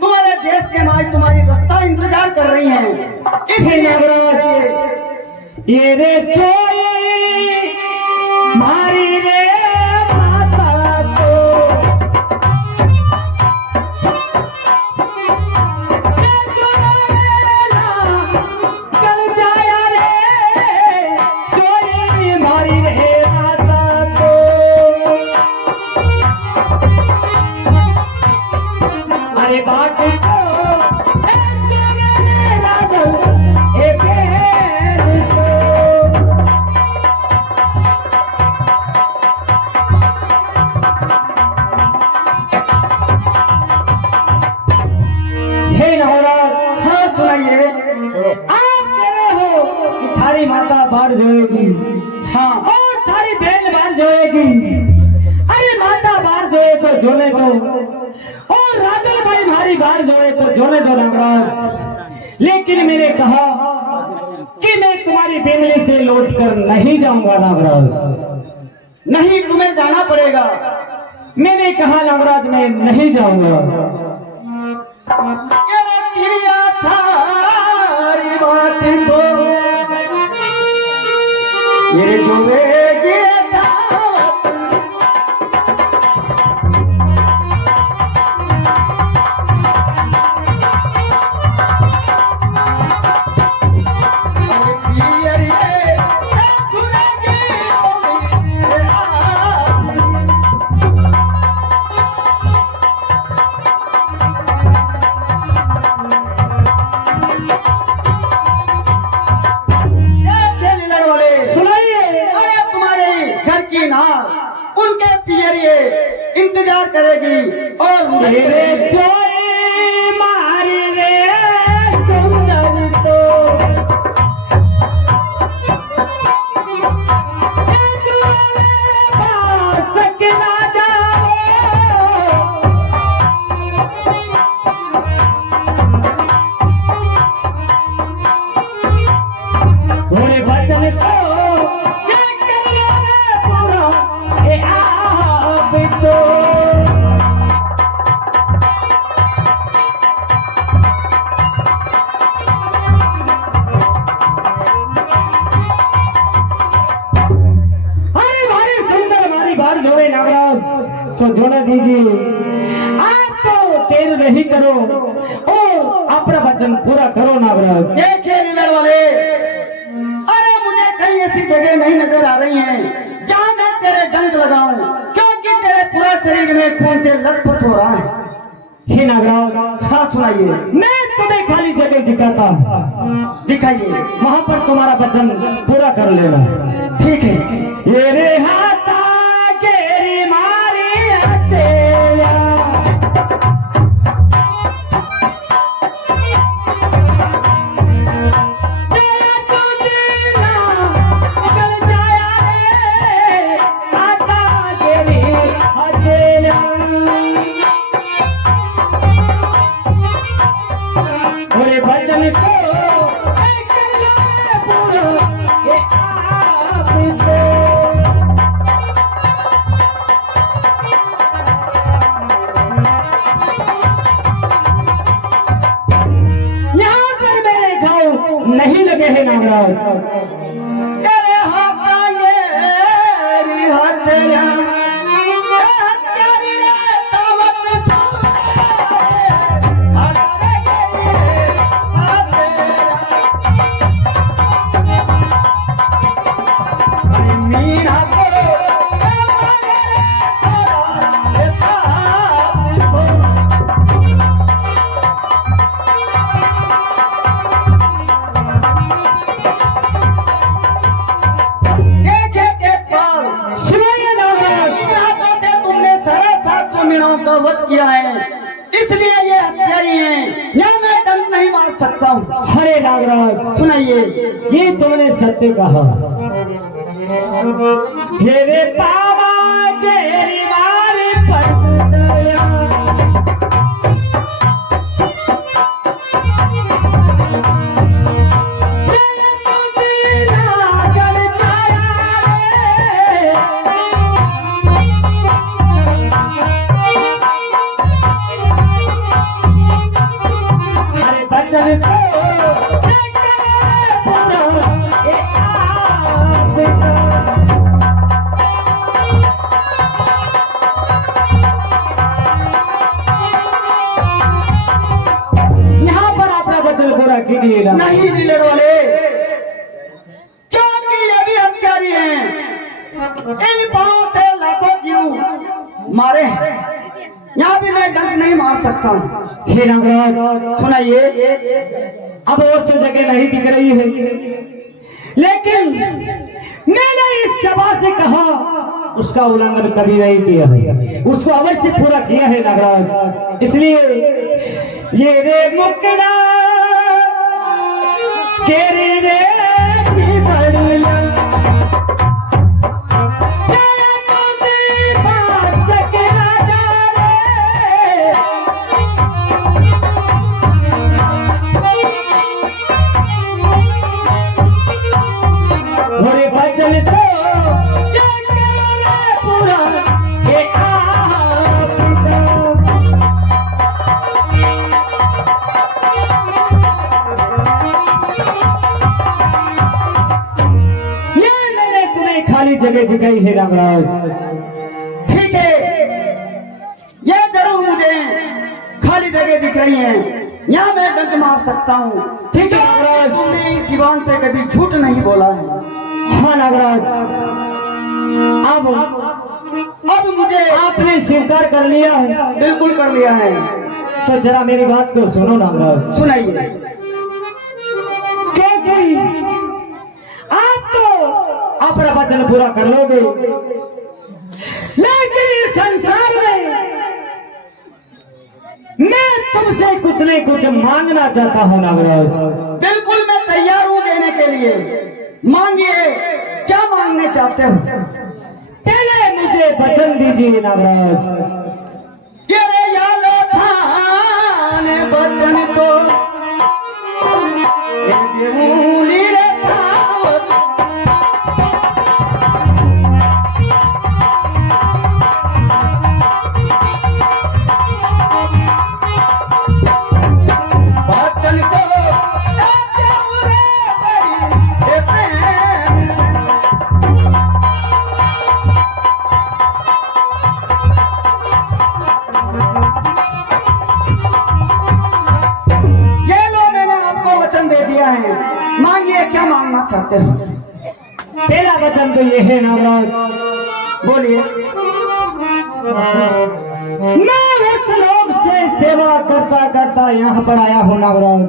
तुम्हारे देश के माई तुम्हारी रास्ता इंतजार कर रही हैं। हे नागराज, ये रे चोरी मारी रे माता को, ये चोरेला कर जाया रे, चोरी मारी रे माता को। अरे बाट को ए चोरेले लागल ए बेर को। हे नागराज, हाँ सुनाइए। आप कह रहे हो कि थारी माता बाढ़ जोएगी, हाँ और थारी बहन बाढ़ जोएगी। अरे माता बाढ़ जोए तो जोने दो, और राजन भाई भारी बाढ़ जोए तो जोने दो नागराज। लेकिन मैंने कहा कि मैं तुम्हारी बेमली से लौट कर नहीं जाऊंगा नागराज। नहीं, तुम्हें जाना पड़ेगा। मैंने कहा नागराज मैं नहीं जाऊंगा। अरे क्रिया थारी बात तो ये जो गिरे था उनके पियरिए इंतजार करेगी और मेरे चोरी मार रे सुंदर तो सकना जाओ थोड़े वचन को तो तो जोड़ा दीजिए। आप तो देर नहीं करो और अपना वचन पूरा करो नागराज। देखिए लीलर वाले, अरे मुझे कहीं ऐसी जगह नहीं नजर आ रही है जहाँ मैं तेरे डंक लगाऊं, क्योंकि तेरे पूरा शरीर में खून से लथपथ हो रहा है। हे नागराज, हाँ सुनाइए। मैं तुम्हें खाली जगह दिखाता हूँ, दिखाइए। वहाँ पर तुम्हारा वचन पूरा कर लेना। ठीक है। ये रे हाथा केरी मारी हतेला तेरा तो दिला निकल जाया रे हाथा केरी हतेला। और वचन को पूरा ये आप पे नहीं लगे हैं नागराज। तेरे हाथांगे री हथेलियां हत्यारी रे तावत हथरे रे हथेलियां अरे मीना को मारे रे थोड़ा साथ को का वध किया है, इसलिए ये हत्यारी हैं, या मैं दंड नहीं मार सकता हूँ। हरे नागराज सुनाइए। ये तुमने सत्य कहा। ये रे पावा तेरी मारी पटया बचन को पूरा ये आप यहाँ पर अपना वचन पूरा कीजिएगा। नहीं डीलर वाले, क्योंकि ये भी हत्यारी हैं, इन पांव से लाखों जीव मारे हैं, यहाँ भी मैं डंक नहीं मार सकता हूँ। हे नागराज सुनाइए। अब और तो जगह नहीं दिख रही है, लेकिन मैंने इस सभा से कहा उसका उल्लंघन कभी नहीं किया है, उसको अवश्य पूरा किया है नागराज। इसलिए ये रे मुकड़ा केरे रे जीवड़िया खाली जगह दिखाई है नागराज। ठीक है, ये जरूर मुझे खाली जगह दिख रही है, यहाँ मैं डंक मार सकता हूँ। ठीक है नागराज। तुमने इस जीवन से कभी झूठ नहीं बोला है। हाँ नागराज, अब मुझे आपने स्वीकार कर लिया है। बिल्कुल कर लिया है। तो जरा मेरी बात को सुनो नागराज। सुनाइए। क्योंकि आप तो अपना वचन पूरा कर लोगे, लेकिन इस संसार में मैं तुमसे कुछ नहीं कुछ मांगना चाहता हूँ नागराज। बिल्कुल मैं तैयार हूँ देने के लिए। मांगिए, क्या मांगने चाहते हो? पहले मुझे वचन दीजिए नागराज। तेरे यालो थान वचन तो देवूली रे थावत। वचन को देवू रे बड़ी ए प्रेम ये लो, मैंने आपको वचन दे दिया है। मांगिए, क्या मांगना चाहते हो? पहला वचन तो ये है नागराज, बोलिए। मैं उस लोग से सेवा करता करता यहाँ पर आया हूँ नागराज,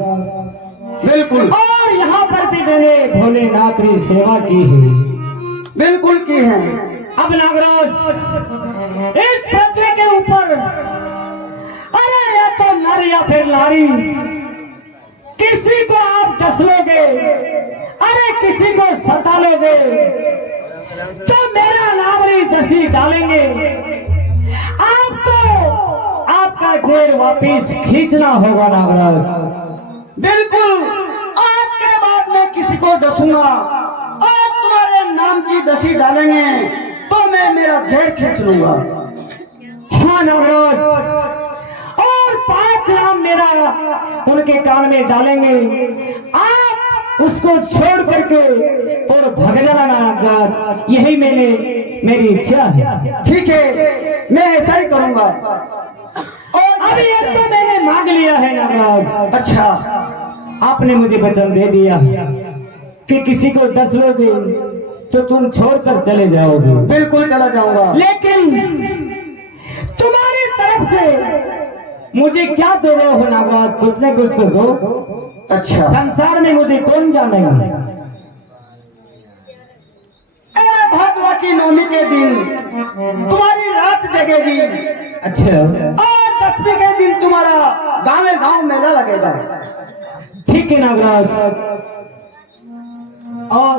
बिल्कुल और यहाँ पर भी मैंने भोलेनाथ की सेवा की है। बिल्कुल की है। अब नागराज, इस पृथ्वी के ऊपर अरे या तो नर या फिर नारी, किसी को आप डस लोगे, अरे किसी को सता लोगे, तो मेरा नावरी दसी डालेंगे। आपको आपका जेल वापिस खींचना होगा नागराज। बिल्कुल, आज के बाद मैं किसी को डसूंगा और तुम्हारे नाम की दसी डालेंगे तो मैं मेरा जेल खींच लूंगा। हाँ नागराज, और 5 नाम मेरा उनके कान में डालेंगे। आप उसको छोड़ करके और भग जाना नागराज, यही मेरी इच्छा है। ठीक है, मैं ऐसा ही करूंगा। और अभी ये तो मैंने मांग लिया है नागराज। अच्छा, आपने मुझे वचन दे दिया कि किसी को डस लोगे तो तुम छोड़कर चले जाओगे। बिल्कुल चला जाऊंगा। लेकिन तुम्हारी तरफ से मुझे क्या दो हो नागराज? कुछ न कुछ तो दो। अच्छा, संसार में मुझे कौन जानेगा? अरे भादवा की नौमी के दिन तुम्हारी रात जगेगी अच्छा, और 10वीं के दिन तुम्हारा गाँव मेला लगेगा। ठीक है नागराज। और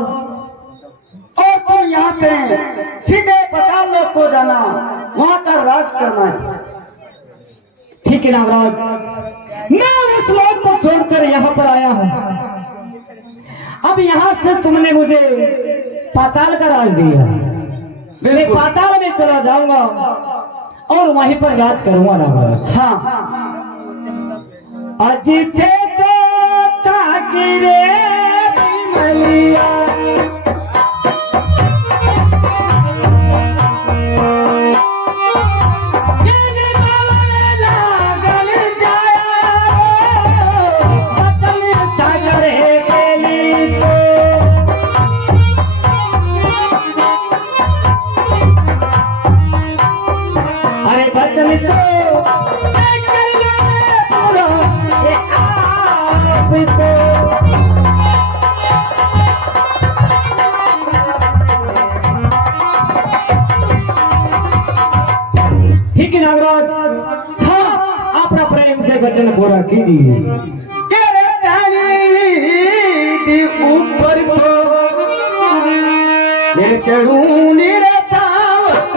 तुम यहाँ से सीधे पताल लोक को जाना, वहाँ का राज करना है। ठीक है नागराज, मैं उस लोग को छोड़कर यहाँ पर आया हूँ। अब यहाँ से तुमने मुझे पाताल का राज दिया, मैं पाताल में चला जाऊंगा और वहीं पर राज करूंगा नागराज। हाँ, अजिथे तो ताकि रे बिमलिया, ठीक है नागराज। हाँ, अपना प्रेम से वचन पूरा कीजिए। तेरे दी ऊपर को मैं चढ़ूं रे चावत।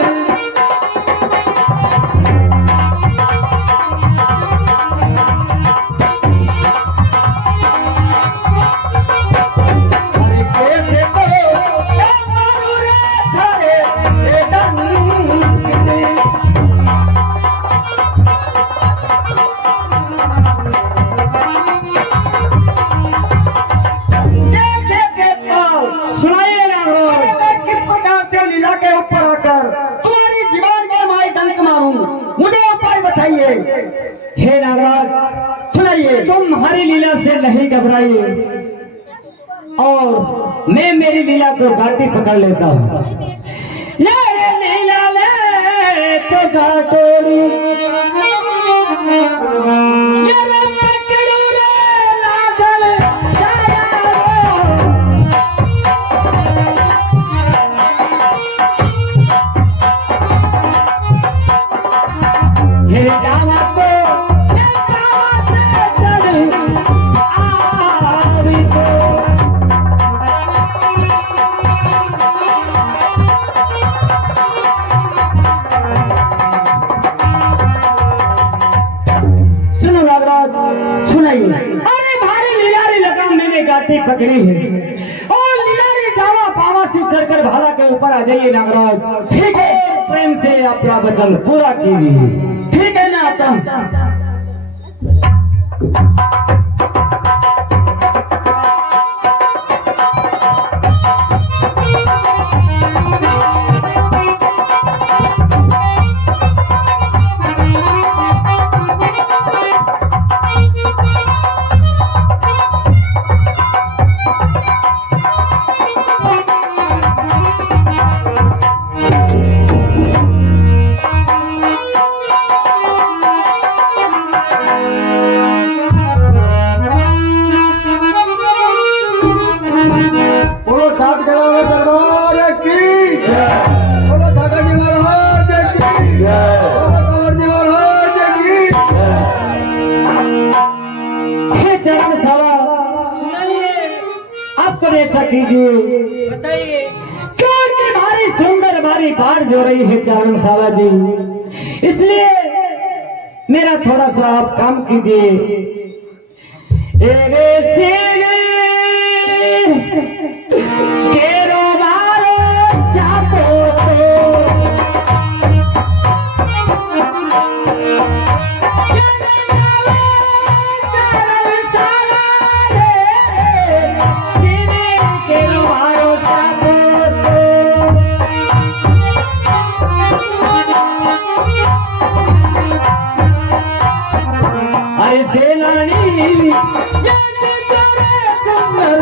अरे कैसे को मारू रे थारे ए डंक ने। सुनाइए नागराज। किस प्रकार हे नागराज सुनाइए, तुम हमारी लीला से नहीं घबराइए और मैं मेरी लीला को घाटी पकड़ लेता हूँ। ये लीला ले तो घाटोरी, ये रे पकड़ू रे लागल जाया रो। ये डावा को ये डावा से चढ़ आवी को। सुनो नागराज सुनाइए। अरे भारी लीलारी लगाम मैंने गाती पकड़ी है और लीलारी डावा पावा से चढ़कर भाला के ऊपर आ जाइए नागराज। ठीक है, प्रेम से अपना वचन पूरा कीजिए। ठीक है ना, आता हूं। बोलो छाप गलावे दरबार की बोलो ठाकर जी महाराज की बोलो कंवर जी महाराज की। हे चरण सावा अब तो ऐसा कीजिए, बताइए। क्योंकि भारी सुंदर भारी बाढ़ जो रही है चरण सावा जी, इसलिए मेरा थोड़ा सा आप काम कीजिए। एरे सीने केरो मारो चापो तो चरण सावा रे, सीने केरो मारो चापो तो। अरे सेनानी ये तेरे सुंदर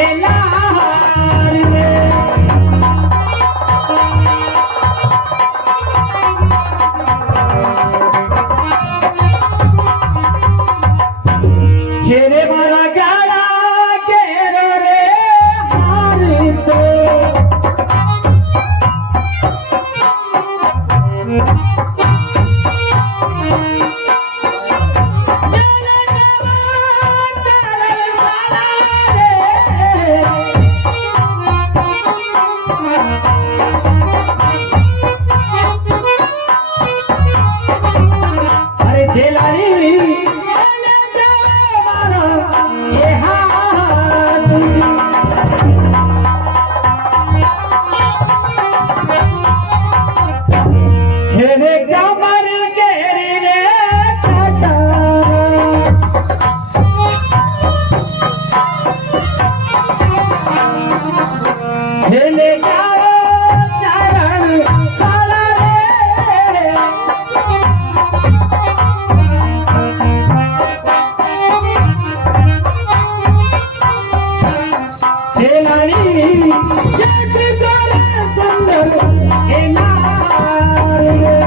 एलाहार में घेरे वाला गाड़ा घेरो रे हार तो। अरे सेलानी ये हाथ घेरे कमर घेरी रे काटा। घेरे जाओ चरण साला रे, सेनानी जग करे सुंदर एलाहार में।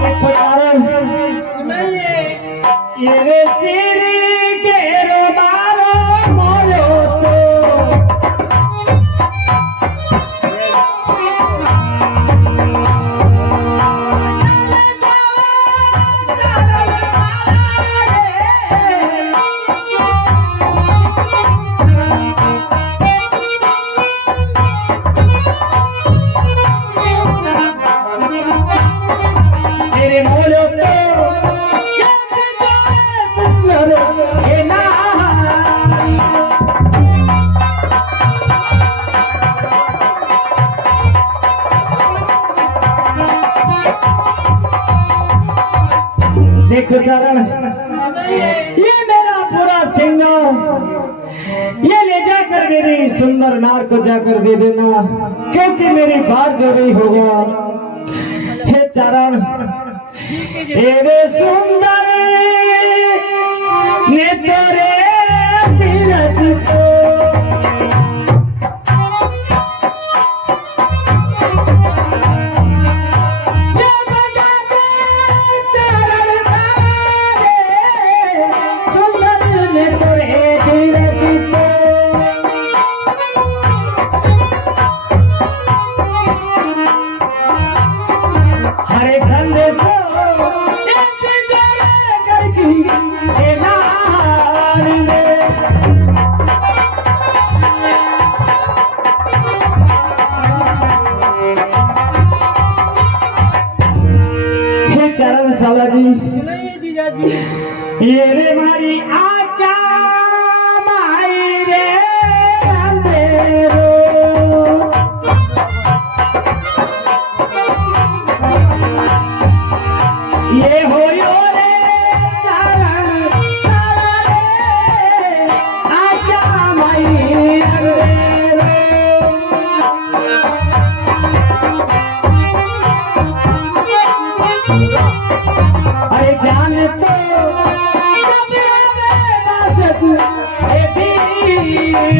देखो कारण ये रे सिरी केरो बारो मोरो तो। तेरे मोलो तो ये ना देखो चरण ये मेरा पूरा सिंगार ये ले जाकर लेकर मेरी सुंदर नार को जाकर दे देना, क्योंकि मेरी बात जो नहीं होगा। हे चरण तेरे सुंदर ने तेरे तीरथ को हरे संदेश चरण साला जी ये रे मारी आज्ञा माई रे अंधेरो ये हो यो रे चरण साला रे आज्ञा माई अंधेरो अरे जान तो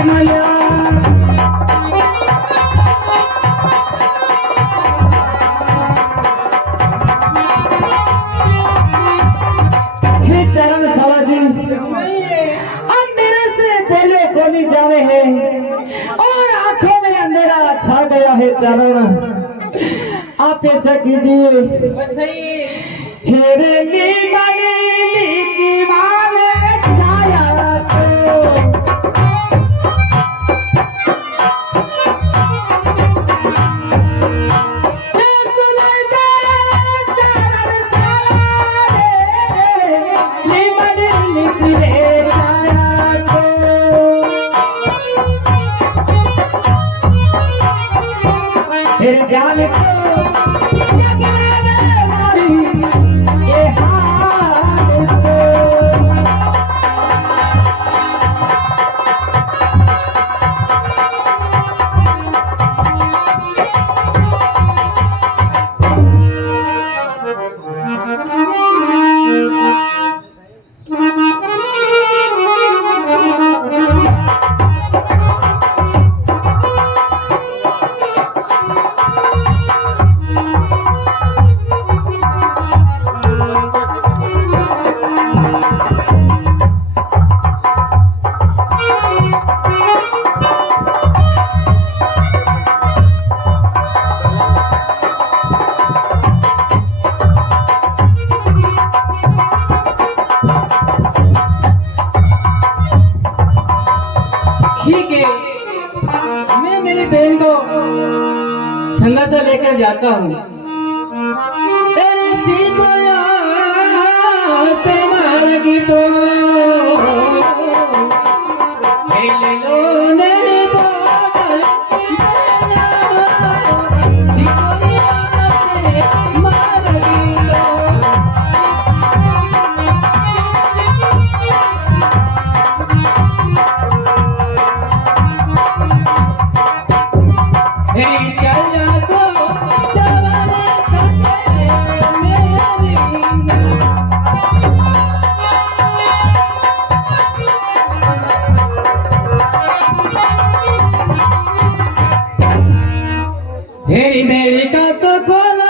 मया चरण साला जी अब मेरे से बोले को नहीं जाने हैं और आंखों में अंधेरा छा गया है। चरण आप ऐसा कीजिए हेरे ली की माले छाया को जान मारी ये हाथ को ठीक है, मैं मेरी बहन को संगासा लेकर जाता हूँ। मेरी मेरी का तो खोलो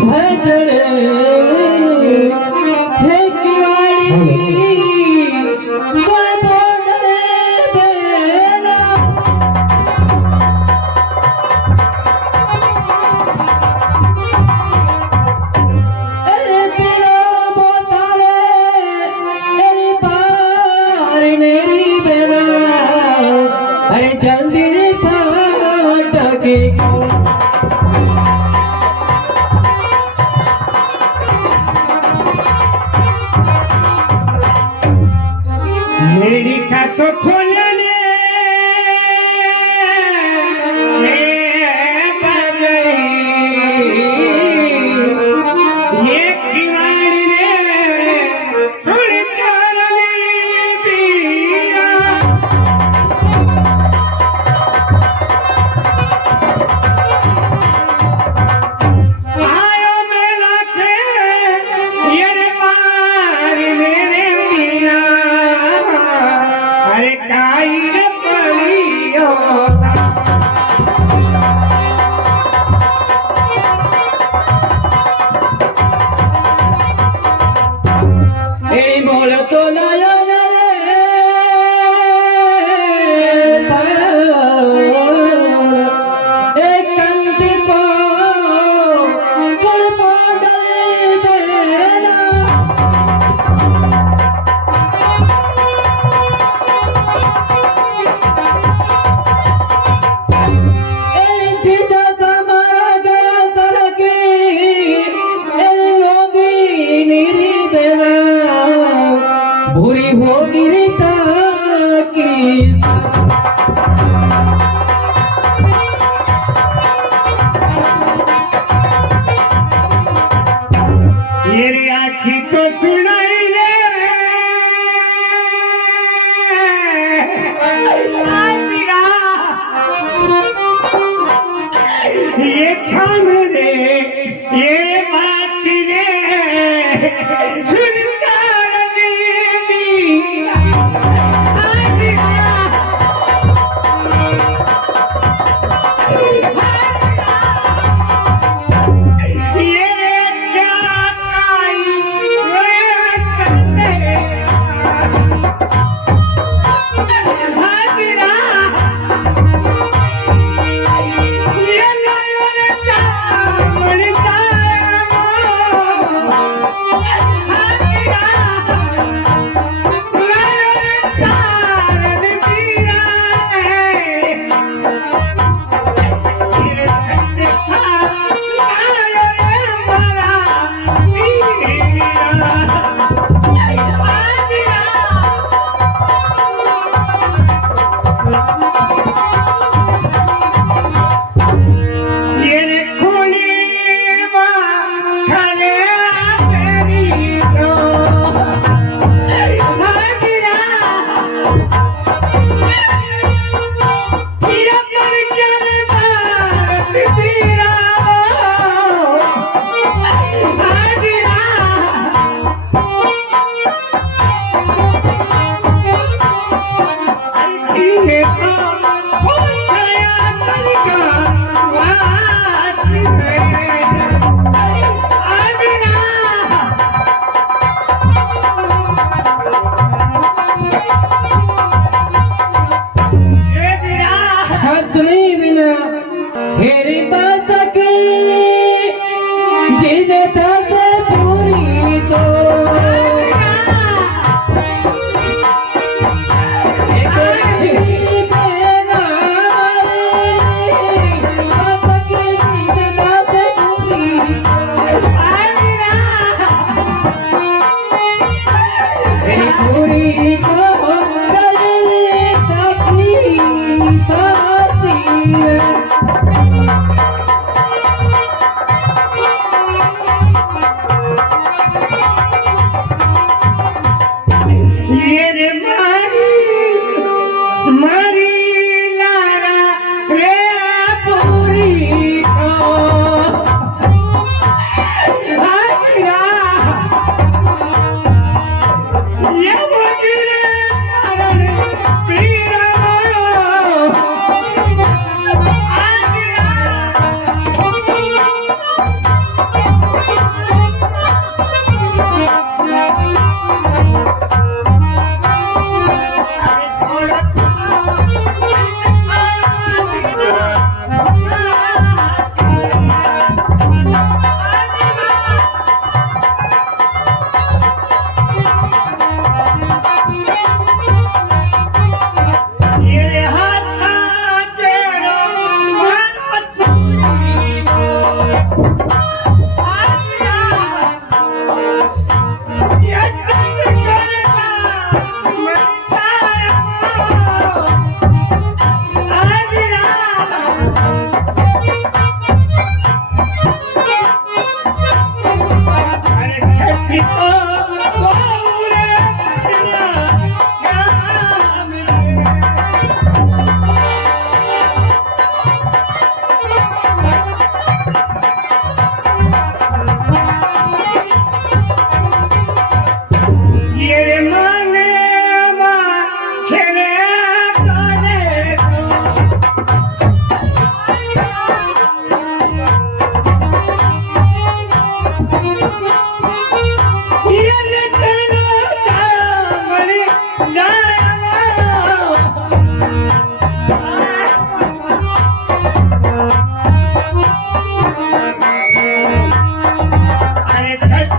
भजड़े हे किवाड़ी अरे जल्दी रे फाटके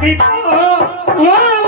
सीता